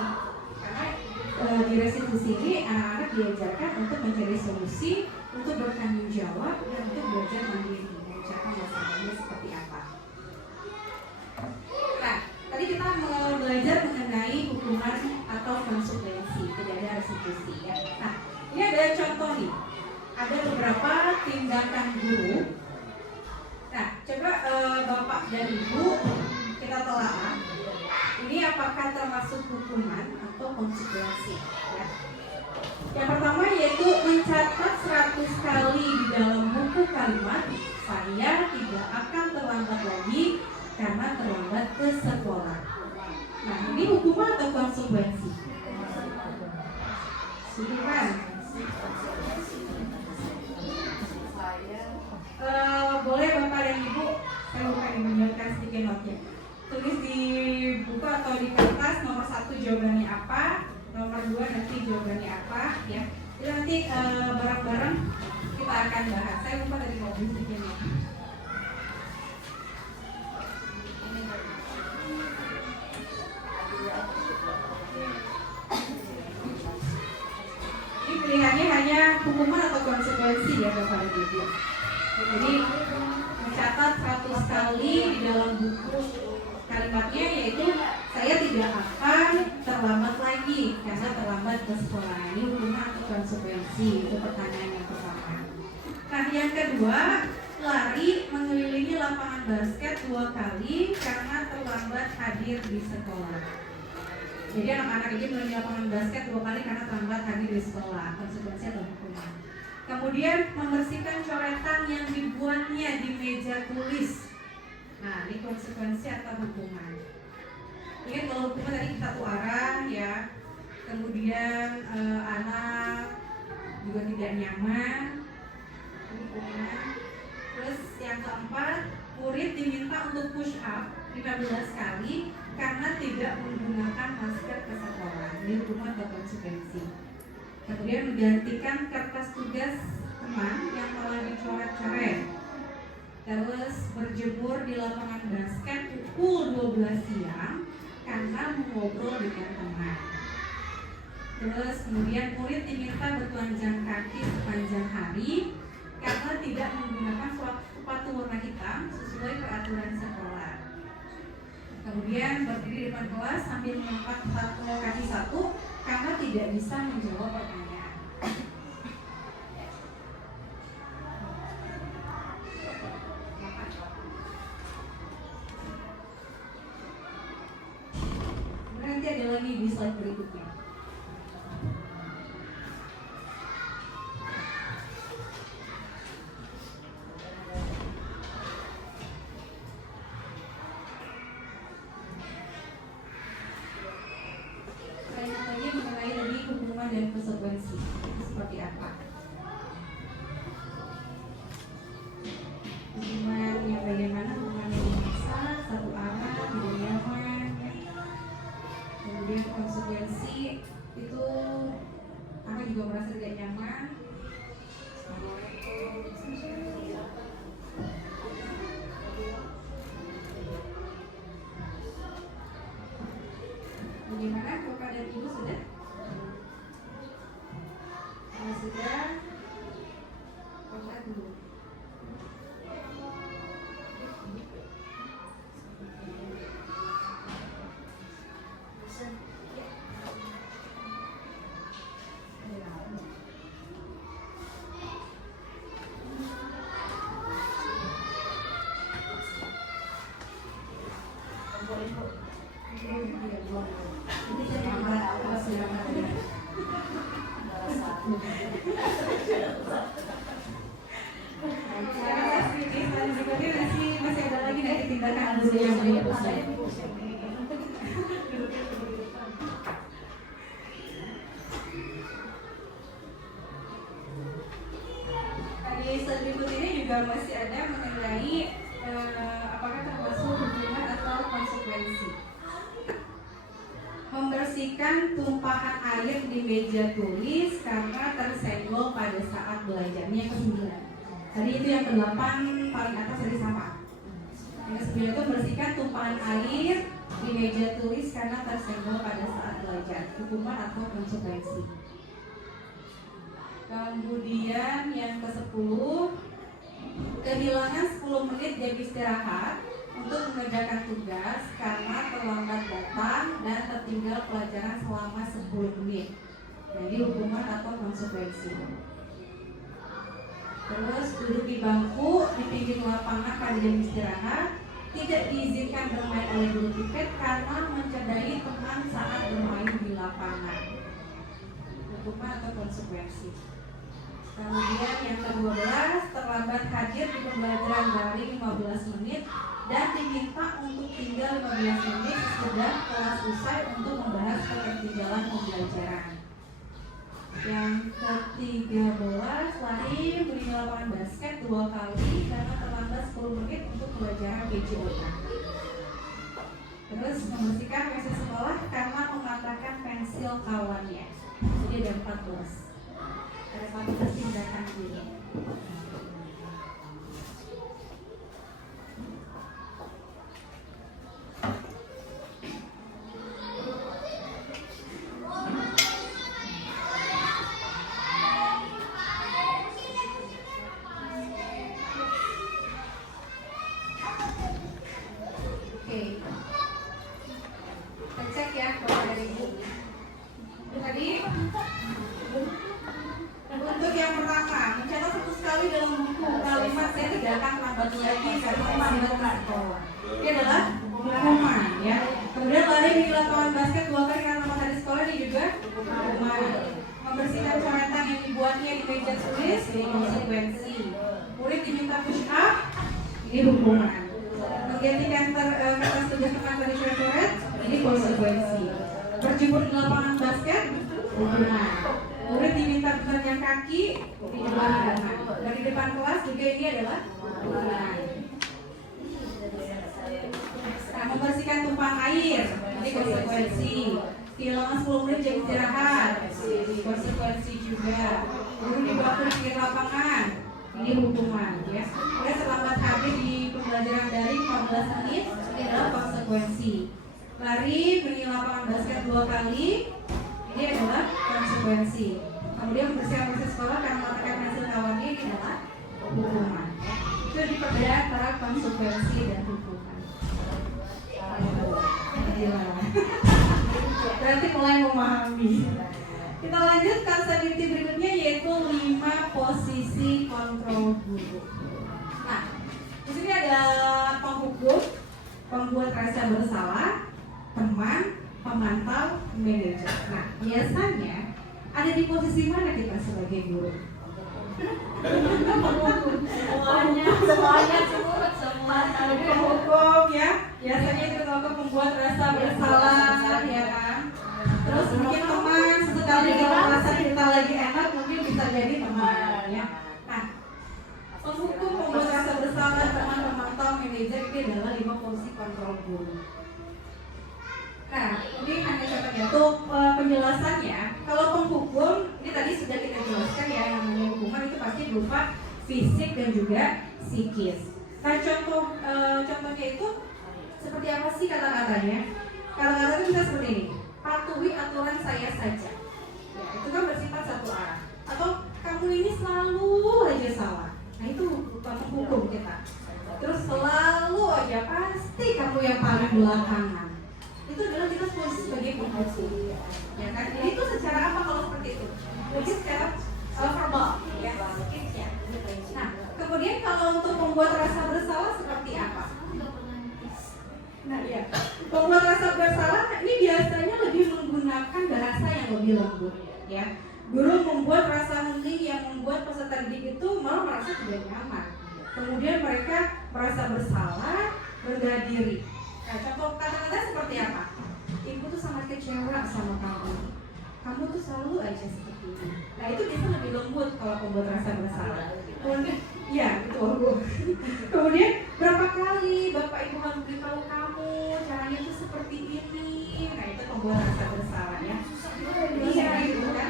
Karena di restitusi ini anak-anak diajarkan untuk mencari solusi, untuk bertanggung jawab, dan untuk belajar mandiri, mengucapkan masalahnya seperti apa. Nah, tadi kita belajar mengenai hukuman atau konsekuensi, tidak ada restitusi ya. Nah, ini ada contoh nih. Ada beberapa tindakan guru. Nah, coba bapak dan ibu kita telaah. Ini apakah termasuk hukuman atau konsekuensi? Ya. Yang pertama yaitu mencatat 100 kali di dalam buku kalimat, saya tidak akan terlambat lagi karena terlambat ke sekolah. Nah, ini hukuman atau konsekuensi? Hukuman. Boleh bapak dan ibu, saya bukan menyiapkan sedikit notnya. Tulis di buku atau di kertas nomor 1 jawabannya apa, nomor 2 nanti jawabannya apa, ya. Jadi nanti bareng-bareng kita akan bahas. Saya lupa tadi mau tulis sedikitnya. Ini pilihannya hanya hukuman atau konsekuensi ya bapak dan ibu. Jadi mencatat 100 kali di dalam buku kalimatnya yaitu saya tidak akan terlambat lagi karena terlambat ke sekolah. Ini hukuman atau konsekuensi, itu pertanyaan yang pertama. Nah yang kedua, lari mengelilingi lapangan basket 2 kali karena terlambat hadir di sekolah. Jadi anak-anak ini mengelilingi lapangan basket 2 kali karena terlambat hadir di sekolah. Konsekuensi atau hukuman. Kemudian membersihkan coretan yang dibuatnya di meja tulis. Nah, ini konsekuensi atau hukuman. Ingat kalau hukuman tadi kita satu arah ya. Kemudian anak juga tidak nyaman. Hukuman. Terus yang keempat, murid diminta untuk push up 15 kali karena tidak menggunakan masker ke sekolah. Ini hukuman atau konsekuensi. Kemudian menggantikan kertas tugas teman yang telah dicoret-coret. Terus berjemur di lapangan basket pukul 12 siang karena mengobrol dengan teman. Terus kemudian murid diminta bertelanjang kaki sepanjang hari karena tidak menggunakan sepatu warna hitam sesuai peraturan sekolah. Kemudian berdiri di depan kelas sambil mengangkat kaki satu karena tidak bisa menjawab pertanyaan. Nanti ada lagi di slide berikutnya. Dan konsekuensi seperti apa? Hukuman yang bagaimana? Hukuman yang memaksa, satu arah, tidak nyaman. Kemudian konsekuensi itu anak juga merasa tidak nyaman. Bagaimana Bapak dan Ibu sudah? Sudah, angkat dulu. Masih ada lagi dari tindakan guru yang di slide berikut ini juga masih ada mengenai apakah termasuk hukuman atau konsekuensi. Membersihkan tumpahan air di meja tulis karena tersenggol pada saat belajarnya. Yang ke-9. Tadi itu yang ke-8 paling atas tadi sama. Yang ke-9 itu bersihkan tumpahan air di meja tulis karena tersenggol pada saat belajar. Hukuman atau konsekuensi. Kemudian yang ke-10, kehilangan 10 menit jam istirahat untuk mengerjakan tugas karena terlambat datang dan tertinggal pelajaran selama 10 menit. Jadi hukuman atau konsekuensi. Terus duduk di bangku di pinggir lapangan pada jam istirahat, tidak diizinkan bermain oleh guru tiket karena mencederai teman saat bermain di lapangan. Hukuman atau konsekuensi. Kemudian yang ke-12, terlambat hadir di pembelajaran daring 15 menit dan diminta untuk tinggal 15 menit sesudah kelas usai untuk membahas ketertinggalan pembelajaran. Yang ke-13, lari beri lapangan basket 2 kali karena terlambat 10 menit untuk pelajaran PJOK. Terus membersihkan meja sekolah karena mematahkan pensil kawannya. Jadi ada 14. Ada 14 tindakan guru. Membersihkan coretan yang dibuatnya di meja tulis, ini konsekuensi. Murid diminta push up, ini hukuman. Menggantikan kertas tugas teman dari coret-coret, ini konsekuensi. Berjemur di lapangan basket, hukuman. Murid diminta berjalan kaki, ini hukuman. Dari depan kelas juga ini adalah hukuman. Nah, membersihkan tumpahan air, ini konsekuensi. Kehilangan 10 menit jam istirahat, konsekuensi juga. Guru di bangku di lapangan, ini hukuman ya. Kemudian terlambat hadir di pembelajaran daring 15 menit, ini adalah konsekuensi. Lari beri lapangan basket 2 kali, ini adalah konsekuensi. Kemudian membersihkan meja sekolah karena mematahkan pensil kawannya, ini adalah hukuman. Itu diperbeda antara konsekuensi dan hukuman. Berarti mulai memahami. Kita lanjut ke activity berikutnya, yaitu 5 posisi kontrol guru. Nah, di sini ada penghukum, pembuat rasa bersalah, teman, pemantau, manajer. Nah, biasanya ada di posisi mana kita sebagai guru? Semuanya penghukum ya. Biasanya itu membuat rasa bersalah ya kan. Terus mungkin teman, sesekali kalau merasa kita lagi enak mungkin bisa jadi teman ya. Nah, penghukum, pembuat rasa bersalah, teman, pemantau, manajer, ini adalah 5 fungsi kontrol guru. Nah, ini hanya contohnya tuh penjelasannya. Kalau penghukum, ini tadi sudah kita jelaskan ya, yang namanya hukuman itu pasti berupa fisik dan juga psikis. Nah, contohnya itu seperti apa sih kata-katanya? Kata-kata itu bisa seperti ini: patuhi aturan saya saja. Ya, itu kan bersifat satu arah. Atau kamu ini selalu aja salah. Nah, itu penghukum kita. Terus selalu aja pasti kamu yang paling belakangan. Itu adalah kita posisi sebagai penghukum. Ya kan? Jadi itu secara apa kalau seperti itu? Mungkin secara verbal, ya, ya. Nah, kemudian kalau untuk membuat rasa bersalah seperti apa? Nah, ya, pembuat rasa bersalah ini biasanya lebih menggunakan bahasa yang lebih lembut, ya. Guru membuat rasa hening yang membuat peserta didik itu malah merasa tidak nyaman. Kemudian mereka merasa bersalah, rendah diri. Nah, contoh kata-kata seperti apa? Ibu tuh sangat kecewa sama kamu. Kamu tuh selalu aja seperti ini. Nah, itu biasanya lebih lembut kalau pembuat rasa bersalah. Kemudian, ya, betul Bu. Kemudian berapa kali Bapak Ibu harus beritahu kamu caranya itu seperti ini. Nah, itu pembuat rasa bersalah ya. Iya, gitu kan.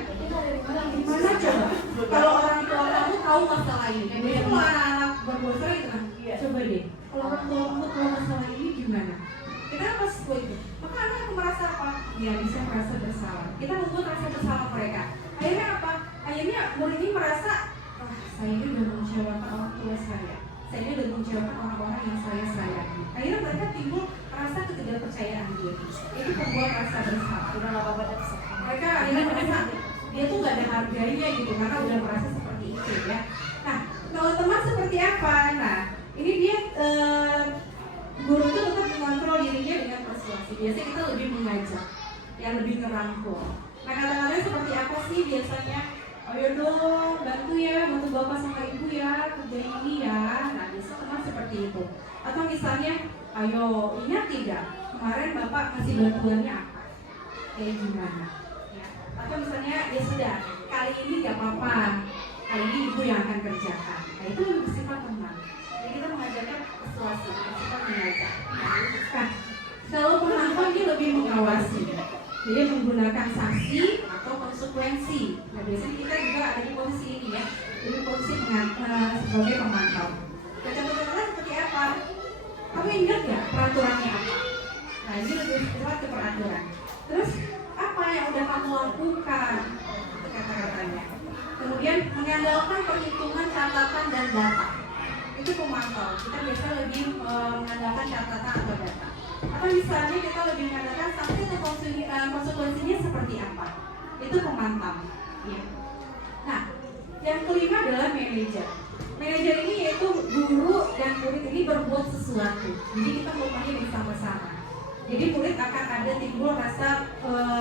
Gimana coba? Kalau orang tua kamu tahu masalah ini. Jadi kalau anak-anak berbuat salah itu kan, coba deh, kalau kamu tahu masalah ini gimana? Kita apa sesuai itu? Maka anak merasa apa? Ya bisa merasa bersalah. Kita membuat rasa bersalah mereka. Akhirnya apa? Akhirnya murid ini merasa, saya ini udah mengecewakan orang tua saya ini udah mengecewakan orang-orang yang saya sayangi. Akhirnya mereka timbul rasa ketidakpercayaan diri. Itu membuat rasa bersalah. Udah nggak apa-apa. Mereka akhirnya merasa dia tuh nggak ada harganya gitu karena udah merasa seperti itu ya. Nah, kalau teman seperti apa? Nah, ini dia guru itu tetap mengontrol dirinya dengan persuasi. Biasanya kita lebih mengajak, yang lebih ngerangkul. Nah, kata-katanya seperti apa sih biasanya? Ayo dong, bantu ya, bantu bapak sama ibu ya, kerjain ini ya. Nah, biasa teman seperti itu. Atau misalnya, ayo ingat tidak, kemarin bapak kasih bantuannya apa? Kayak gimana? Ya. Atau misalnya, ya sudah, kali ini gak apa-apa, kali ini ibu yang akan kerjakan. Nah, itu lebih bersifat teman. Jadi kita mengajarkan persuasi, bersifat mengajak. Nah, kalau penonton dia lebih mengawasi. Jadi menggunakan sanksi atau konsekuensi. Nah, biasanya kita juga ada di posisi ini ya, jadi posisi sebagai pemantau. Contoh-contohnya seperti apa? Kamu ingat nggak peraturannya apa? Nah, ini lebih cepat ke peraturan. Terus apa yang udah kamu lakukan? Kata-katanya. Kemudian mengandalkan perhitungan catatan dan data. Itu pemantau. Kita biasa lebih mengandalkan catatan atau data. Atau misalnya kita lebih mengandalkan sanksi atau konsekuensinya seperti apa? Itu pemantau. Ya. Nah, yang kelima adalah manajer. Manajer ini yaitu guru dan murid ini berbuat sesuatu. Jadi kita melakukannya bersama-sama. Jadi murid akan ada timbul rasa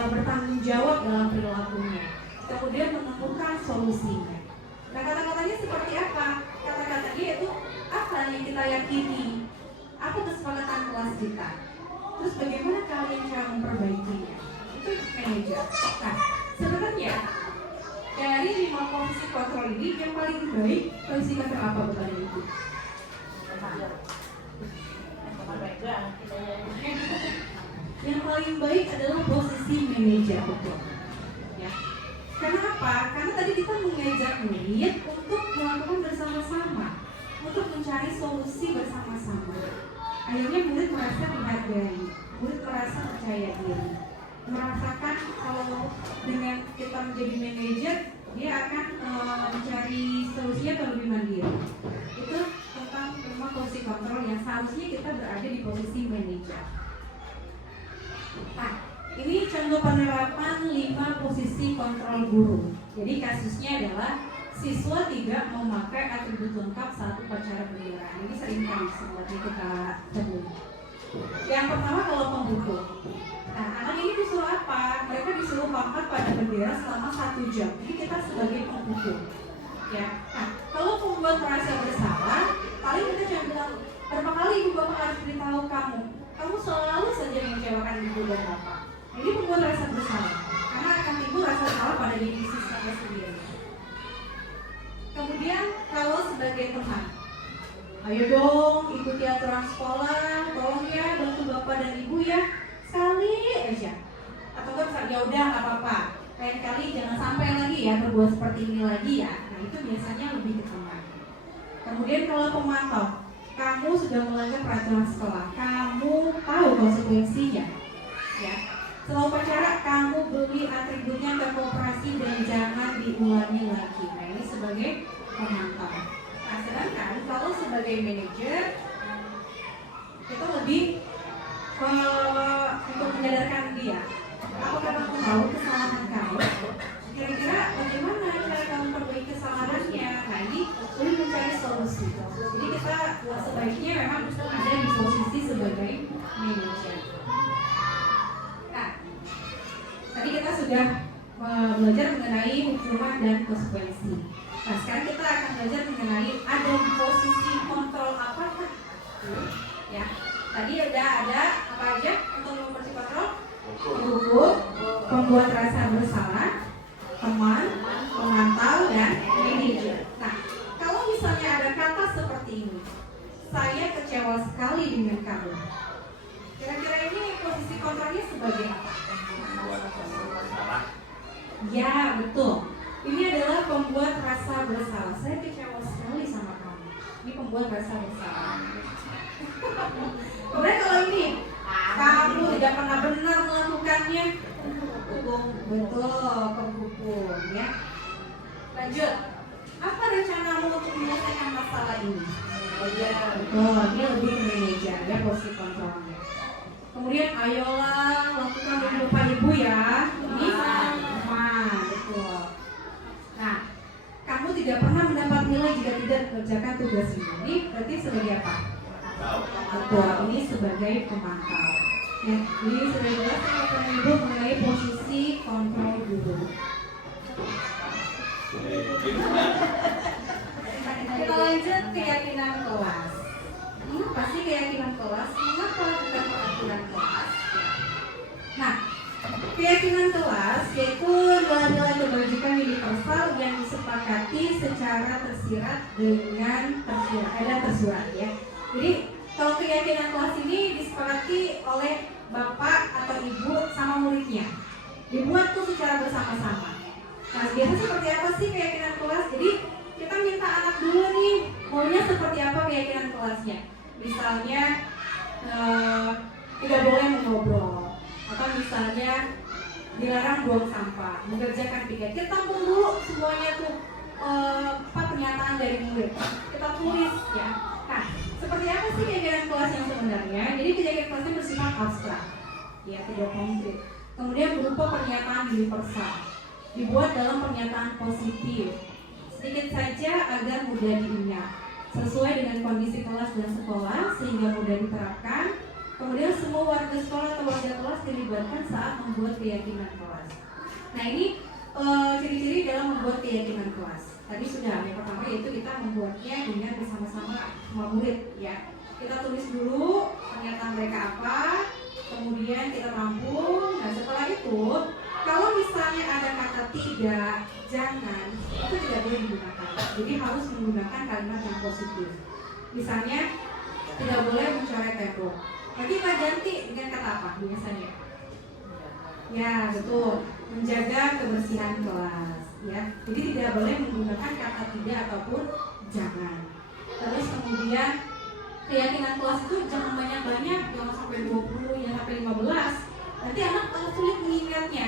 bertanggung jawab dalam perilakunya. Kemudian menemukan solusinya. Nah, kata-katanya seperti apa? Kata-katanya yaitu apa yang kita yakini? Apa kesepakatan kelas kita? Terus bagaimana kalian cara memperbaikinya? Itu manajer. Nah, sebenarnya dari 5 posisi kontrol ini yang paling baik posisi kontrol apa bukan itu? Yang paling baik adalah posisi manajer, betul. Ya. Karena apa? Karena tadi kita mengajak murid untuk melakukan bersama-sama, untuk mencari solusi bersama-sama. Akhirnya murid merasa dihargai, murid merasa percaya diri, merasakan kalau dengan kita menjadi manajer, dia akan mencari solusinya atau lebih mandiri. Itu tentang memang posisi kontrol yang seharusnya kita berada di posisi manajer. Nah, ini contoh penerapan 5 posisi kontrol guru. Jadi kasusnya adalah siswa tidak memakai atribut lengkap saat upacara bendera. Ini sering kali sebenarnya kita temui. Yang pertama kalau pembuku. Nah, anak ini disuruh apa? Mereka disuruh pangkat pada bendera selama 1 jam. Jadi kita sebagai pembuku. Ya. Nah, kalau pembuat merasa bersalah, paling kita cuma bilang, berapa kali ibu bapak harus beritahu kamu? Kamu selalu saja mengecewakan ibu dan bapak. Jadi pembuat rasa bersalah, karena akan timbul rasa bersalah pada diri siswa sendiri. Kemudian kalau sebagai teman, ayo dong ikuti aturan sekolah, tolong ya bantu bapak dan ibu ya sekali aja. Atau kan ya udah nggak apa-apa, lain kali jangan sampai lagi ya berbuat seperti ini lagi ya. Nah itu biasanya lebih ke teman. Kemudian kalau pemantau, kamu sudah melanggar peraturan sekolah, kamu tahu konsekuensinya, ya. Setelah upacara kamu beli atributnya ke koperasi dan jangan diulangi lagi. Nah ini sebagai pemantau. Nah sedangkan kalau sebagai manajer kita lebih untuk menyadarkan dia. Apakah kamu tahu kesalahan kamu? Kira-kira bagaimana cara kamu perbaiki kesalahannya? Nah ini lebih mencari solusi. Jadi kita sebaiknya memang ada di posisi sebagai manajer. Tadi kita sudah belajar mengenai hukuman dan konsekuensi. Nah sekarang kita akan belajar mengenai ada posisi kontrol apakah? Ya, tadi ada apa aja untuk posisi kontrol? Hukum, pembuat rasa bersalah, teman, pemantau, dan manajer. Nah, kalau misalnya ada kata seperti ini, saya kecewa sekali dengan kamu. Kira-kira ini posisi kontrolnya sebagai apa? Ya betul. Ini adalah pembuat rasa bersalah. Saya kecewa membuat rasa bersalah. Kemudian kalau ini, kamu tidak pernah benar melakukannya, betul, penghukum ya. Lanjut, apa rencanamu untuk menyelesaikan masalah ini? Betul, ini lebih manajer ya, posisi kontrolnya. Kemudian ayolah lakukan demi Bapak Ibu ya. Ini sama, betul. Nah, kamu tidak pernah mendapat nilai jika tidak mengerjakan tugas ini. Berarti sebagai apa? Betul, ini sebagai pemantau. Ya, ini sudah jelas Bapak Ibu mengenai posisi kontrol guru. Kita lanjut keyakinan kelas. Ini pasti keyakinan kelas. Mengapa bukan peraturan kelas? Nah, keyakinan kelas yaitu nilai-nilai kebajikan universal yang disepakati secara tersirat dengan tersurat ya. Jadi kalau keyakinan kelas ini disepakati oleh bapak atau ibu sama muridnya, dibuat tuh secara bersama-sama. Nah, biasanya seperti apa sih keyakinan kelas? Jadi kita minta anak dulu nih, maunya seperti apa keyakinan kelasnya. Misalnya tidak boleh mengobrol, atau misalnya dilarang buang sampah, mengerjakan piket. Kita tunggu semuanya tuh pernyataan dari murid. Kita tulis ya. Nah, seperti apa sih keyakinan kelas yang sebenarnya? Jadi keyakinan kelasnya bersifat abstrak, ya tidak konkret. Kemudian berupa pernyataan universal, dibuat dalam pernyataan positif, sedikit saja agar mudah diingat, sesuai dengan kondisi kelas dan sekolah sehingga mudah diterapkan. Kemudian semua warga sekolah atau warga kelas dilibatkan saat membuat keyakinan kelas. Nah, ini ciri-ciri dalam membuat keyakinan kelas. Tadi sudah, yang pertama yaitu kita membuatnya dengan bersama-sama semua murid ya. Kita tulis dulu pernyataan mereka apa, kemudian kita tampung. Nah, setelah itu kalau misalnya ada kata tidak, jangan, itu tidak boleh digunakan. Jadi harus menggunakan kalimat yang positif. Misalnya tidak boleh mencoret tembok. Nanti kita ganti dengan kata apa biasanya? Ya betul, menjaga kebersihan kelas. Ya, jadi tidak boleh menggunakan kata tidak ataupun jangan. Terus kemudian keyakinan kelas itu jangan banyak-banyak, jangan sampai 20, jangan sampai 15. Nanti anak sulit mengingatnya.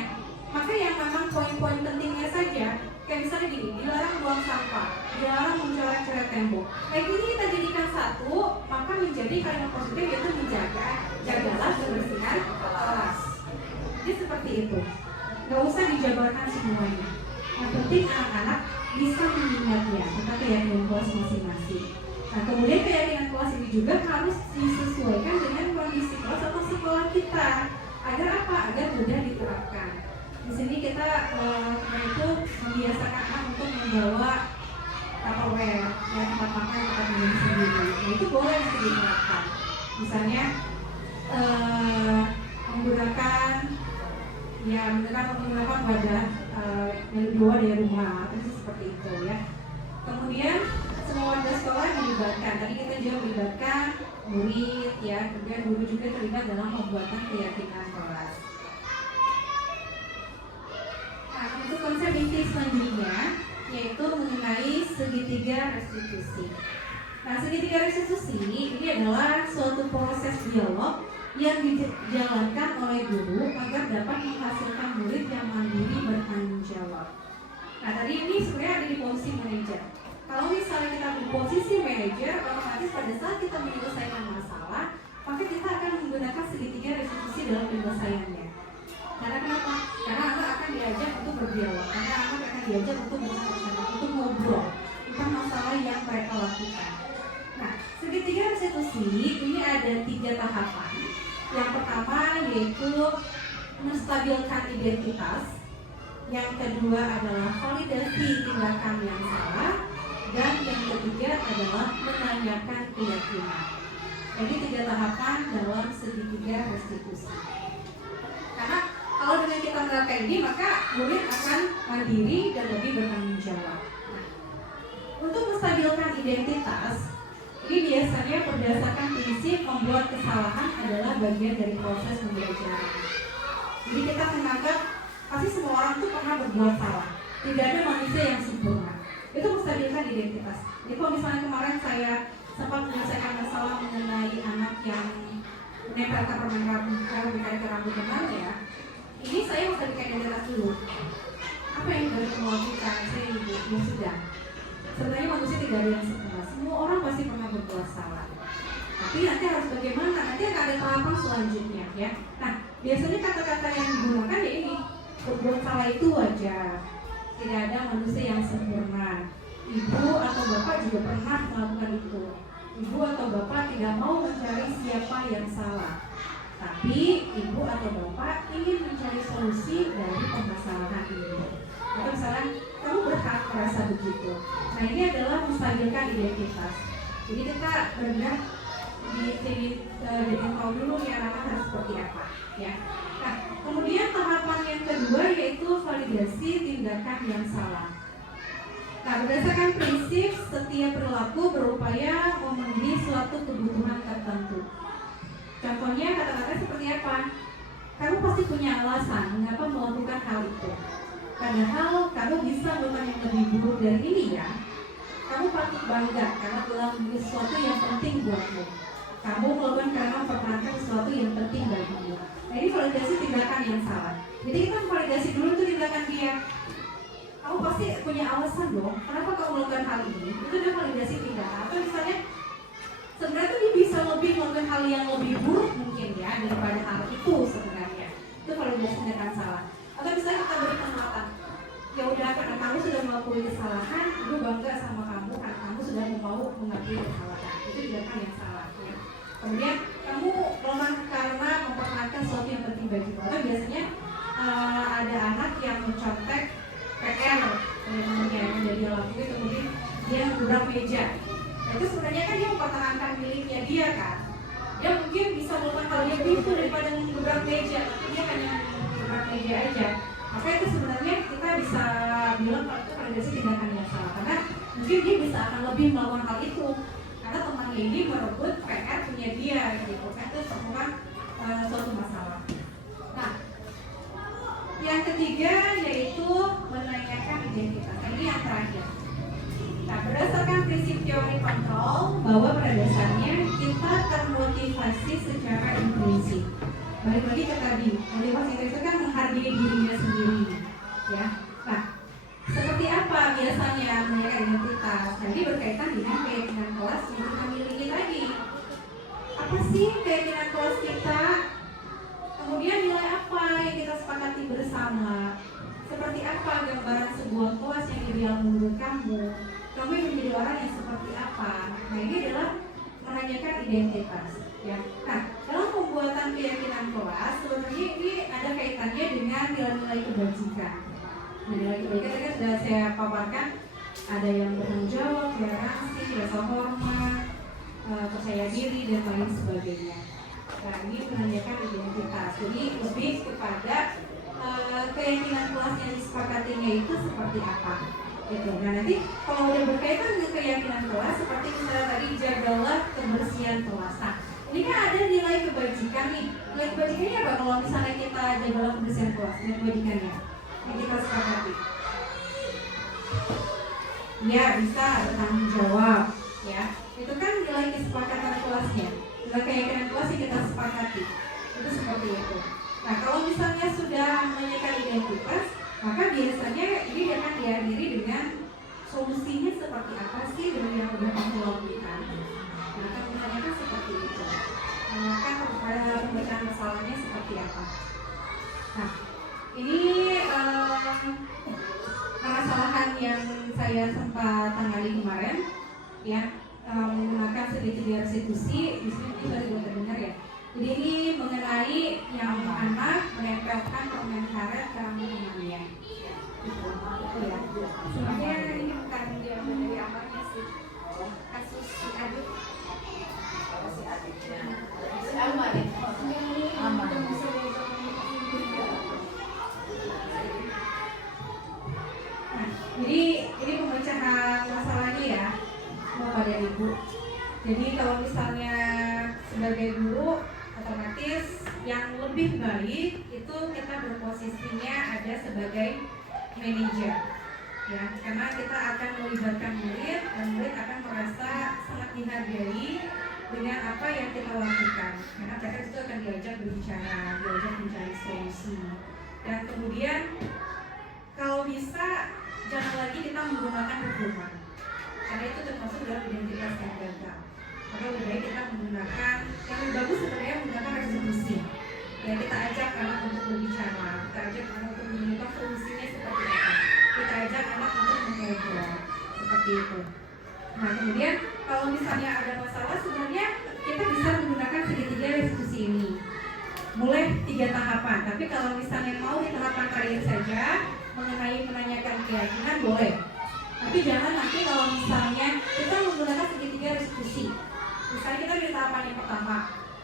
Maka yang memang poin-poin pentingnya saja, kayak misalnya gini, dilarang buang sampah, dilarang mencoret-coret tembok. Kayak gini kita jadikan satu, maka menjadi kalimat positif yaitu jagalah kebersihan kelas. Jadi seperti itu. Gak usah dijabarkan semuanya. Yang penting anak-anak bisa mengingatnya tentang keyakinan kelas masing-masing. Nah, kemudian keyakinan kelas ini juga harus disesuaikan dengan kondisi kelas atau sekolah kita. Agar apa? Agar mudah diterapkan. Di sini kita itu membiasakan anak untuk membawa Tupperware, ya, tempat makan, tempat minum sendiri. Nah, itu boleh diterapkan. Misalnya menggunakan wadah yang dibawa dari rumah, itu seperti itu ya. Kemudian semua warga sekolah dilibatkan. Tadi kita juga melibatkan murid ya, kemudian guru juga terlibat dalam pembuatan keyakinan kelas. Nah, untuk konsep inti selanjutnya yaitu mengenai segitiga restitusi. Nah, segitiga restitusi ini adalah suatu proses dialog yang dijalankan oleh guru agar dapat menghasilkan murid yang mandiri bertanggung jawab. Nah, tadi ini sebenarnya ada di posisi manajer. Kalau misalnya kita di posisi manajer, otomatis pada saat kita menyelesaikan masalah, maka kita akan menggunakan segitiga restitusi dalam penyelesaiannya. Karena kenapa? Karena anak akan diajak untuk berdialog, karena anak akan diajak untuk bersama-sama, untuk ngobrol tentang masalah yang mereka lakukan. Nah, segitiga restitusi ini ada 3 tahapan. Yang pertama yaitu menstabilkan identitas. Yang kedua adalah validasi tindakan yang salah. Dan yang ketiga adalah menanyakan keyakinan. Jadi 3 tahapan dalam segitiga restitusi. Karena kalau dengan kita menerapkan ini, maka murid akan mandiri dan lebih bertanggung jawab. Nah, untuk menstabilkan identitas, ini biasanya berdasarkan prinsip membuat kesalahan adalah bagian dari proses pembelajaran. Jadi kita menganggap pasti semua orang itu pernah berbuat salah. Tidak ada manusia yang sempurna. Itu menstabilkan identitas. Jadi kalau misalnya kemarin saya sempat menyelesaikan masalah mengenai anak yang menempelkan permen rambut teman ya. Ini saya harus berikan identitas dulu. Apa yang harus melakukan? Saya ibu sudah. Sebenarnya manusia tidak ada yang sempurna. Semua orang pasti pernah berbuat salah. Tapi nanti harus bagaimana? Nanti akan ada tahapan selanjutnya ya. Nah, biasanya kata-kata yang digunakan ya ini, berbuat salah itu wajar. Tidak ada manusia yang sempurna. Ibu atau bapak juga pernah melakukan itu. Ibu atau bapak tidak mau mencari siapa yang salah. Tapi ibu atau bapak ingin mencari solusi dari permasalahan ini. Atau misalnya kamu berhak merasa begitu. Nah, ini adalah menstabilkan identitas. Jadi kita benar jadi tahu dulu ya anak harus seperti apa ya. Nah, kemudian tahapan yang kedua yaitu validasi tindakan yang salah. Nah, berdasarkan prinsip setiap perilaku berupaya memenuhi suatu kebutuhan tertentu. Contohnya kata-kata seperti apa? Kamu pasti punya alasan mengapa melakukan hal itu. Padahal kamu bisa melakukan yang lebih buruk dari ini ya. Kamu patut bangga karena telah memiliki sesuatu yang penting buatmu. Kamu melakukan karena mempertahankan sesuatu yang penting bagimu. Nah, ini validasi tindakan yang salah. Jadi kita validasi dulu itu tindakan dia. Kamu pasti punya alasan dong, kenapa kamu melakukan hal ini? Itu udah validasi tindakan. Atau misalnya sebenarnya dia bisa lebih melakukan hal yang lebih buruk mungkin ya daripada hal itu sebenarnya. Itu validasi tindakan salah. Atau misalnya kita beri penguatan. Ya udah, karena kamu sudah mengakui kesalahan, ibu bangga sama kamu karena kamu sudah mau mengakui kesalahan. Itu tindakan yang salah ya. Kemudian kamu lemah karena mempertahankan sesuatu yang penting bagimu. Atau biasanya ada anak yang mencontek PR yang dia lakukan, kemudian dia gebrak meja. Nah, itu sebenarnya kan dia mempertahankan miliknya dia kan. Dia mungkin bisa melakukan hal yang lebih daripada menggebrak meja, tapi dia hanya menggebrak meja aja. Maka itu sebenarnya kita bisa bilang kalau itu validasi tindakan yang salah, karena mungkin dia bisa akan lebih melakukan hal itu karena temannya ini merebut PR punya dia gitu kan. Itu semua suatu masalah. Nah, yang ketiga yaitu menanyakan identitas. Ini yang terakhir. Nah, berdasarkan prinsip teori kontrol bahwa pada dasarnya kita termotivasi secara intrinsik. Balik lagi ke tadi, motivasi itu kan menghargai dirinya sendiri, ya. Nah, seperti apa biasanya menanyakan identitas? Jadi berkaitan dengan keyakinan kelas yang kita miliki tadi. Apa sih keyakinan kelas kita? Kemudian nilai apa yang kita sepakati bersama? Seperti apa gambaran sebuah kelas yang ideal menurut kamu? Kamu ingin menjadi orang yang seperti apa? Nah, ini adalah menanyakan identitas ya. Nah, dalam pembuatan keyakinan kelas sebenarnya ini ada kaitannya dengan nilai-nilai kebajikan. Nah, nilai kebajikan tadi sudah saya paparkan, ada yang bertanggung jawab, toleransi, rasa hormat, percaya diri dan lain sebagainya. Nah, ini menanyakan identitas. Jadi lebih kepada keyakinan kelas yang disepakatinya itu seperti apa gitu. Nah, nanti kalau udah berkaitan dengan keyakinan kelas seperti misalnya tadi jagalah kebersihan kelas. Nah, ini kan ada nilai kebajikan nih. Nilai kebajikannya apa kalau misalnya kita jagalah kebersihan kelas? Nilai kebajikannya yang kita sepakati ya bisa bertanggung jawab ya. Itu kan nilai kesepakatan kelasnya. Nilai keyakinan kelas yang kita sepakati itu seperti itu. Nah, kalau misalnya sudah menanyakan identitas, maka biasanya ini akan dihadiri dengan solusinya seperti apa sih dari yang sudah kamu lakukan. Nah, kan misalnya seperti itu. Kan pembacaan masalahnya seperti apa. Nah, ini permasalahan yang saya sempat tanggali kemarin ya, menggunakan segitiga restitusi. Di sini sudah terdengar ya. Jadi ini mengenai yang anak menempelkan permen karet ke rambut temannya. Itu ya. Sebenarnya ini bukan diambil dari amarnya sih. Kasus si Adit. Si Amar ya. Amar. Nah, jadi ini pemecahan masalahnya ya, Bapak dan Ibu. Jadi kalau misalnya sebagai guru, otomatis yang lebih baik itu kita berposisinya ada sebagai manajer. ya, karena kita akan melibatkan murid dan murid akan merasa sangat dihargai dengan apa yang kita lakukan, karena mereka itu akan diajak berbicara, diajak mencari solusi, dan kemudian kalau bisa jangan lagi kita menggunakan hukuman, karena itu termasuk dalam identitas yang gagal. Maka lebih baik kita menggunakan yang lebih bagus sebenarnya menggunakan restitusi. Ya, kita ajak anak untuk berbicara, kita ajak anak untuk menemukan solusinya seperti apa, kita ajak anak untuk mengobrol seperti itu. Nah, kemudian kalau misalnya ada masalah, sebenarnya kita bisa menggunakan segitiga restitusi ini. Mulai 3 tahapan, tapi kalau misalnya mau di tahapan terakhir saja mengenai menanyakan keyakinan boleh. Tapi jangan nanti kalau misalnya kita menggunakan segitiga restitusi. Misalnya kita di tahapan yang pertama,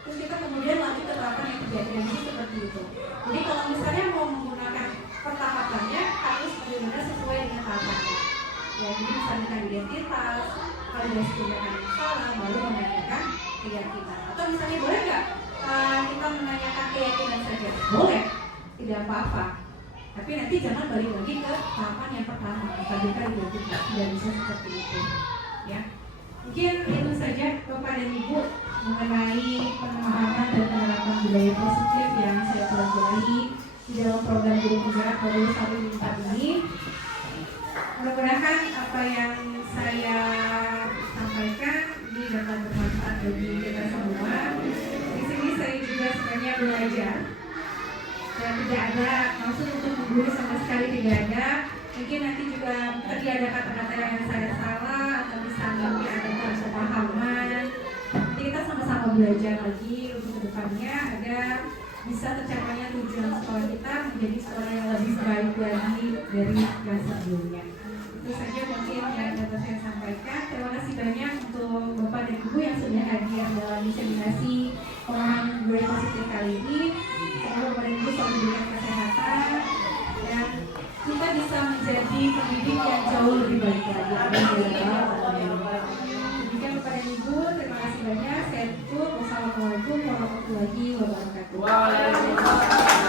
terus kita kemudian lanjut ke tahapan yang kedua, jadi seperti itu. Jadi kalau misalnya mau menggunakan pertahapannya harus benar-benar sesuai dengan tahapannya. Ya, jadi misalnya identitas, validasi tindakan yang salah, baru menanyakan keyakinan. Atau misalnya boleh nggak kita menanyakan keyakinan saja? Boleh, tidak apa-apa. Tapi nanti jangan balik lagi ke tahapan yang pertama, KBK identitas, tidak bisa seperti itu. Ya, mungkin itu saja Bapak dan Ibu mengenai pemahaman dan penerapan budaya positif yang saya pelajari di dalam program Guru Penggerak baru 1 ini. Mudah-mudahan apa yang saya sampaikan ini dapat bermanfaat bagi kita semua. Di sini saya juga sebenarnya belajar dan tidak ada maksud untuk menggurui sama sekali, tidak ada. Mungkin nanti juga tadi ada kata-kata yang saya salah atau misalnya mungkin ada kesalahpahaman. Nanti kita sama-sama belajar lagi untuk kedepannya agar bisa tercapainya tujuan sekolah kita menjadi sekolah yang lebih baik lagi dari yang sebelumnya. Itu saja mungkin yang dapat saya sampaikan. Terima kasih banyak untuk Bapak dan Ibu yang sudah hadir dalam diseminasi pemahaman budaya positif kali ini. Semoga Bapak dan Ibu selalu diberikan kesehatan dan kita bisa menjadi pendidik yang jauh lebih baik lagi. Demikian Bapak dan Ibu, terima kasih banyak. Saya tutup. Wassalamualaikum warahmatullahi wabarakatuh. Waalaikumsalam.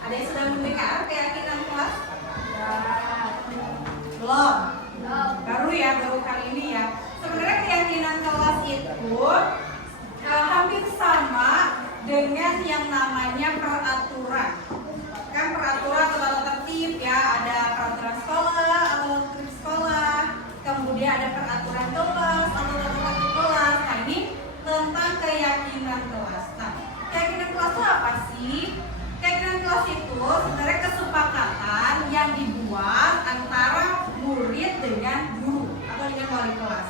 Ada yang sudah mendengar keyakinan kelas? Belum? Baru ya, baru kali ini ya. Sebenarnya keyakinan kelas itu hampir sama dengan yang namanya peraturan. Kan peraturan atau tata tertib ya, ada peraturan sekolah atau tertib sekolah, kemudian ada peraturan kelas atau tata tertib kelas. Nah, ini tentang keyakinan kelas. Nah, keyakinan kelas itu apa sih? Keyakinan kelas itu sebenarnya kesepakatan yang dibuat antara murid dengan guru atau dengan wali kelas.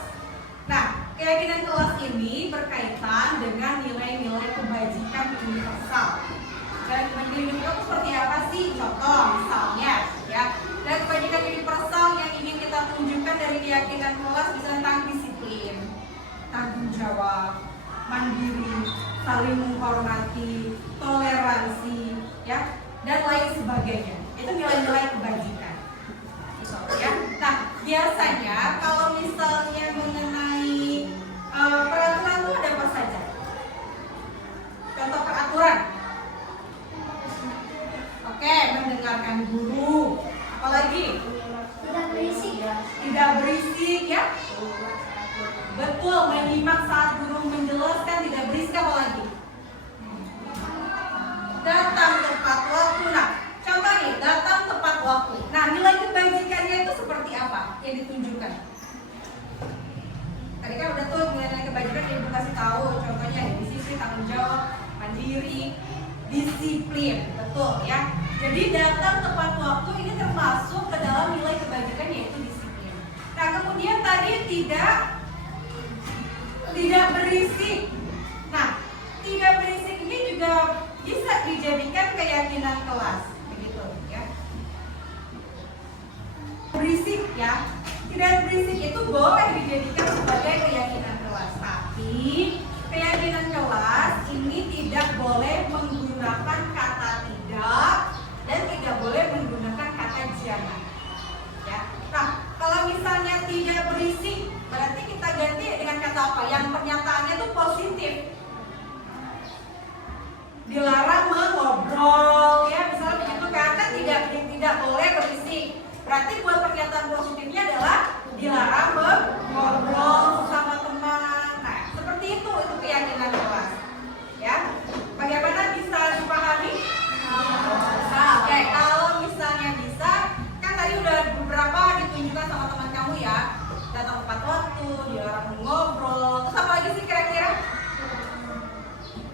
Nah, keyakinan kelas ini berkaitan dengan nilai-nilai kebajikan universal. Dan kebajikan universal itu seperti apa sih? Contoh misalnya ya, dan kebajikan universal yang ingin kita tunjukkan dari keyakinan kelas misalnya tentang disiplin, tanggung jawab, mandiri, saling menghormati, toleransi, ya, dan lain sebagainya. Itu nilai-nilai kebajikan. Ya. Nah, biasanya kalau misalnya mengenai peraturan itu ada apa saja? Contoh peraturan. Oke, mendengarkan guru. Apalagi? Tidak berisik. Tidak berisik, ya. Betul, menyimak saat guru menjelaskan, tidak berisik. Apa lagi? Datang tepat waktu. Nah, contoh nih, datang tepat waktu. Nah, nilai kebajikannya itu seperti apa yang ditunjukkan? Tadi kan udah tuh nilai kebajikan yang Ibu kasih tahu. Contohnya disiplin, tanggung jawab, mandiri, disiplin. Betul ya. Jadi datang tepat waktu ini termasuk ke dalam nilai kebajikan yaitu disiplin. Nah, kemudian tadi tidak berisik. Nah, tidak berisik ini juga bisa dijadikan keyakinan kelas, begitu ya. berisik itu boleh dijadikan sebagai keyakinan kelas, tapi keyakinan kelas ini tidak boleh menggunakan kata tidak dan tidak boleh menggunakan kata jangan. Ya. Nah, kalau misalnya tidak berisik, berarti kita ganti dengan kata apa? Yang pernyataannya itu positif. Dilarang mengobrol, ya misalnya begitu kan? Tidak boleh berisik. Berarti buat pernyataan positifnya adalah dilarang mengobrol sama teman. Nah, seperti itu keyakinan kelas. Ya, bagaimana bisa dipahami? Nah, oke, kalau misalnya bisa, kan tadi udah beberapa ditunjukkan sama teman kamu ya. Datang tepat waktu, dilarang mengobrol. Terus apa lagi sih kira-kira?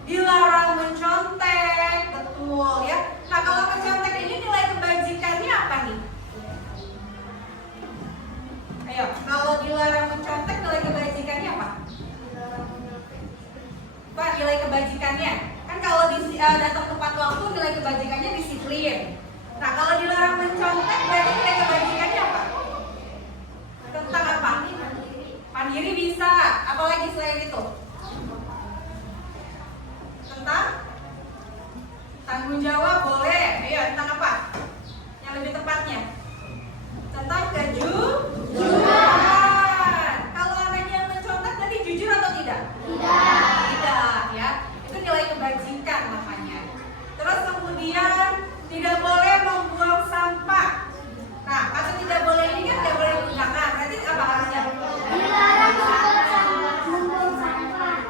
Dilarang mencontek, betul ya. Nah, kalau mencontek ini nilai kebajikannya apa nih? Ayo, kalau dilarang mencontek nilai kebajikannya apa? Pak, nilai kebajikannya kan kalau datang tepat waktu nilai kebajikannya disiplin. Nah, kalau dilarang mencontek berarti nilai kebajikannya apa? Tentang apa? Mandiri bisa. Apalagi selain itu? Tentang tanggung jawab boleh. Ayo, tentang apa? Yang lebih tepatnya tentang kejujuran. Kalau anaknya mencontek tadi jujur atau tidak? Tidak ya. Itu nilai kebajikan namanya. Terus kemudian tidak boleh membuang sampah. Nah, kata tidak boleh ini kan tidak boleh digunakan. Berarti apa harusnya?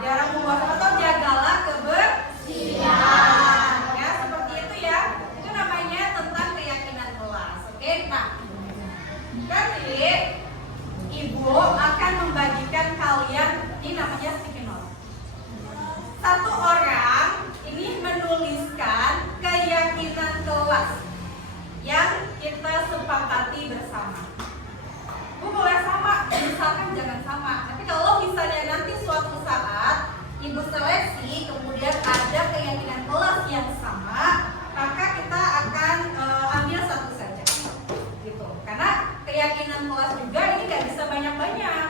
Jarang membuang sampah atau jagalah kebersihan. Ya, seperti itu ya. Itu namanya tentang keyakinan kelas. Oke, nah. Nanti Ibu akan membagikan kalian, ini namanya sticky note. Satu orang ini menuliskan keyakinan kelas yang kita sepakati bersama. Bu boleh sama, misalkan jangan sama. Tapi kalau misalnya nanti suatu saat Ibu seleksi, kemudian ada keyakinan kelas yang sama, maka kita akan ambil satu saja. Gitu. Karena keyakinan kelas juga ini nggak bisa banyak-banyak.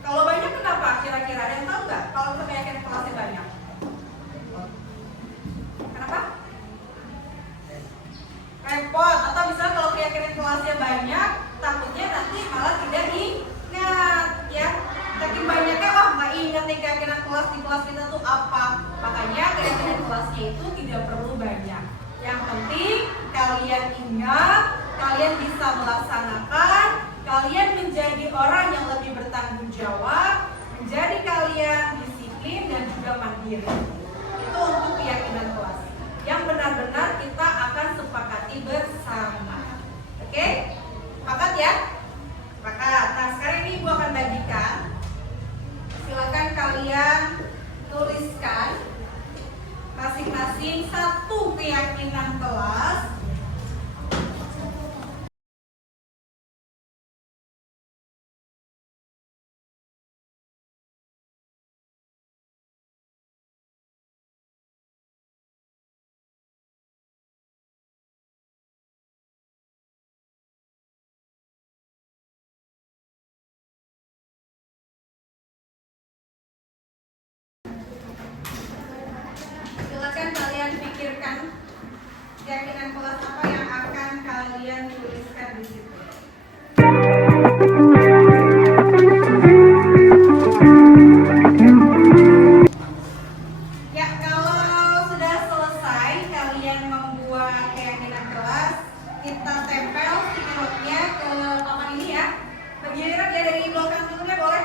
Kalau banyak kenapa? Kira-kira ada yang tahu nggak? Kalau keyakinan kelasnya banyak, kenapa? Repot. Atau misalnya kalau keyakinan kelasnya banyak, takutnya nanti malah tidak ingat, ya. Saking banyaknya, wah nggak ingat nih keyakinan kelas di kelas kita tuh apa. Makanya keyakinan kelasnya itu tidak perlu banyak. Yang penting kalian ingat, kalian bisa melaksanakan, kalian menjadi orang yang lebih bertanggung jawab, menjadi kalian disiplin dan juga mandiri. Itu untuk keyakinan kelas yang benar-benar kita akan sepakati bersama. Oke? Sepakat ya? Sepakat. Nah, sekarang ini Ibu akan bagikan. Silakan kalian tuliskan masing-masing satu keyakinan kelas. Silakan kalian pikirkan keyakinan kelas apa yang akan kalian tuliskan di situ. Ya, kalau sudah selesai kalian membuat keyakinan kelas, kita tempel sticky note-nya ke papan ini ya. Bergiliran ya, dari belakang dulu ya, boleh?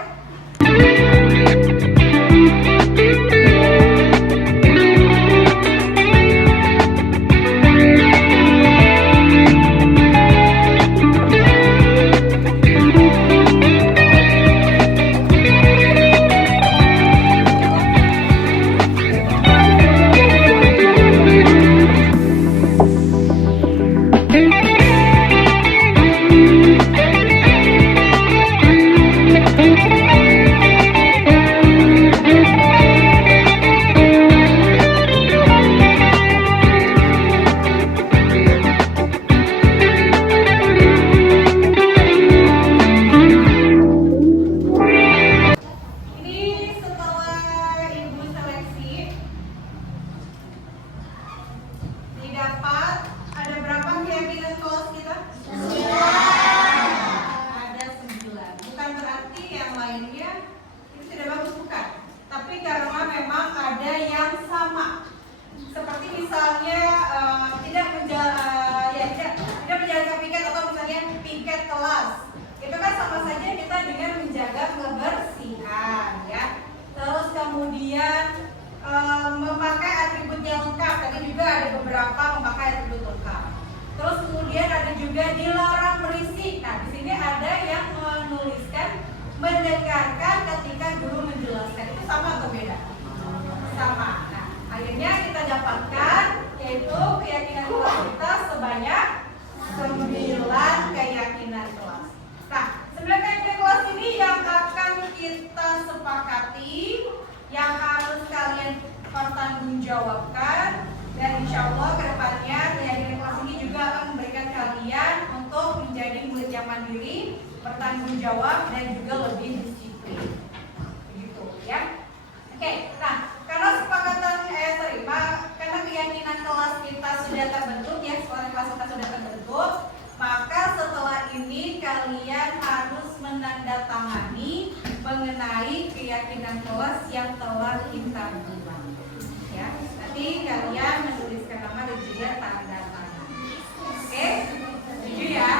memakai atribut yang lengkap. Tadi juga ada beberapa memakai atribut lengkap. Terus kemudian ada juga dilarang berisik. Nah, di sini ada yang menuliskan mendengarkan ketika guru menjelaskan. Itu sama atau beda? Sama. Nah, akhirnya kita dapatkan yaitu keyakinan kelas kita sebanyak 9 keyakinan kelas. Nah, 9 keyakinan kelas ini yang akan kita sepakati, yang harus kalian pertanggungjawabkan, dan insya Allah kedepannya keyakinan kelas ini juga akan memberikan kalian untuk menjadi murid yang mandiri, bertanggung jawab, dan juga lebih disiplin. Begitu ya. Oke, nah karena kesepakatan karena keyakinan kelas kita sudah terbentuk ya, sekolah kelas kita sudah terbentuk, maka setelah ini kalian harus menandatangani mengenai keyakinan kelas yang telah kita buat. Ya, nanti kalian menuliskan nama dan juga tanda tangan. Oke, setuju ya?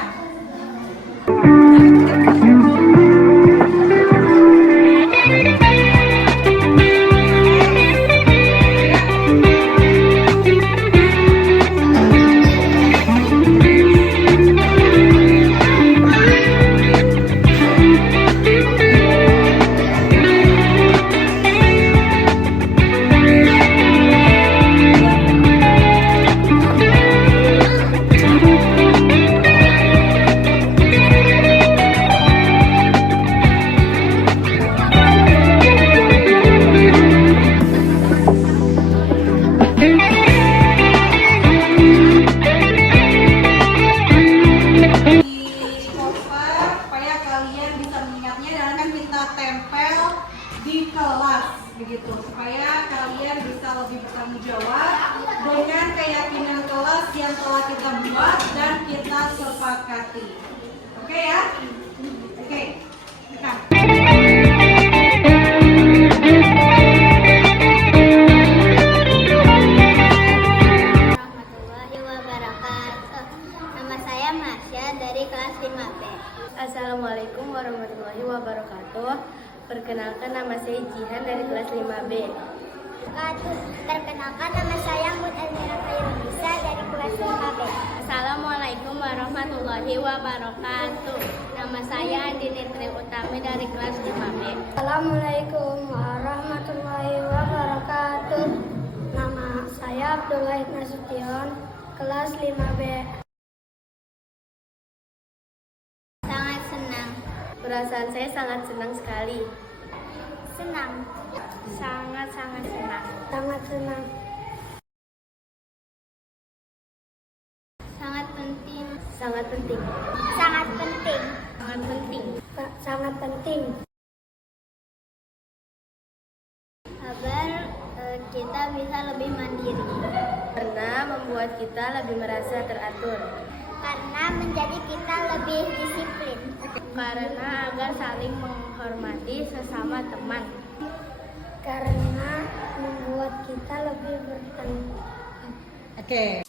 Begitu, supaya kalian bisa lebih bertanggung jawab dengan keyakinan kelas yang telah kita buat dan kita sepakati. Oke ya? Oke. Nah. Warahmatullahi wabarakatuh. Nama saya Masya dari kelas 5B. Assalamualaikum warahmatullahi wabarakatuh. Perkenalkan, nama saya Jihan dari kelas 5B. Perkenalkan, nama saya Mut Elmira Khairunisa dari kelas 5B. Assalamualaikum warahmatullahi wabarakatuh. Nama saya Andini Tri Utami dari kelas 5B. Assalamualaikum warahmatullahi wabarakatuh. Nama saya Abdullah Nasution, kelas 5B. Sangat senang. Perasaan saya sangat senang sekali. Senang. Sangat-sangat senang. Sangat senang. Sangat penting. Sangat penting. Sangat penting. Sangat penting. Sangat penting. Agar kita bisa lebih mandiri. Karena membuat kita lebih merasa teratur. Karena menjadi kita lebih disiplin. Karena agar saling menghormati sesama teman. Karena membuat kita lebih bertanggung jawab. Oke,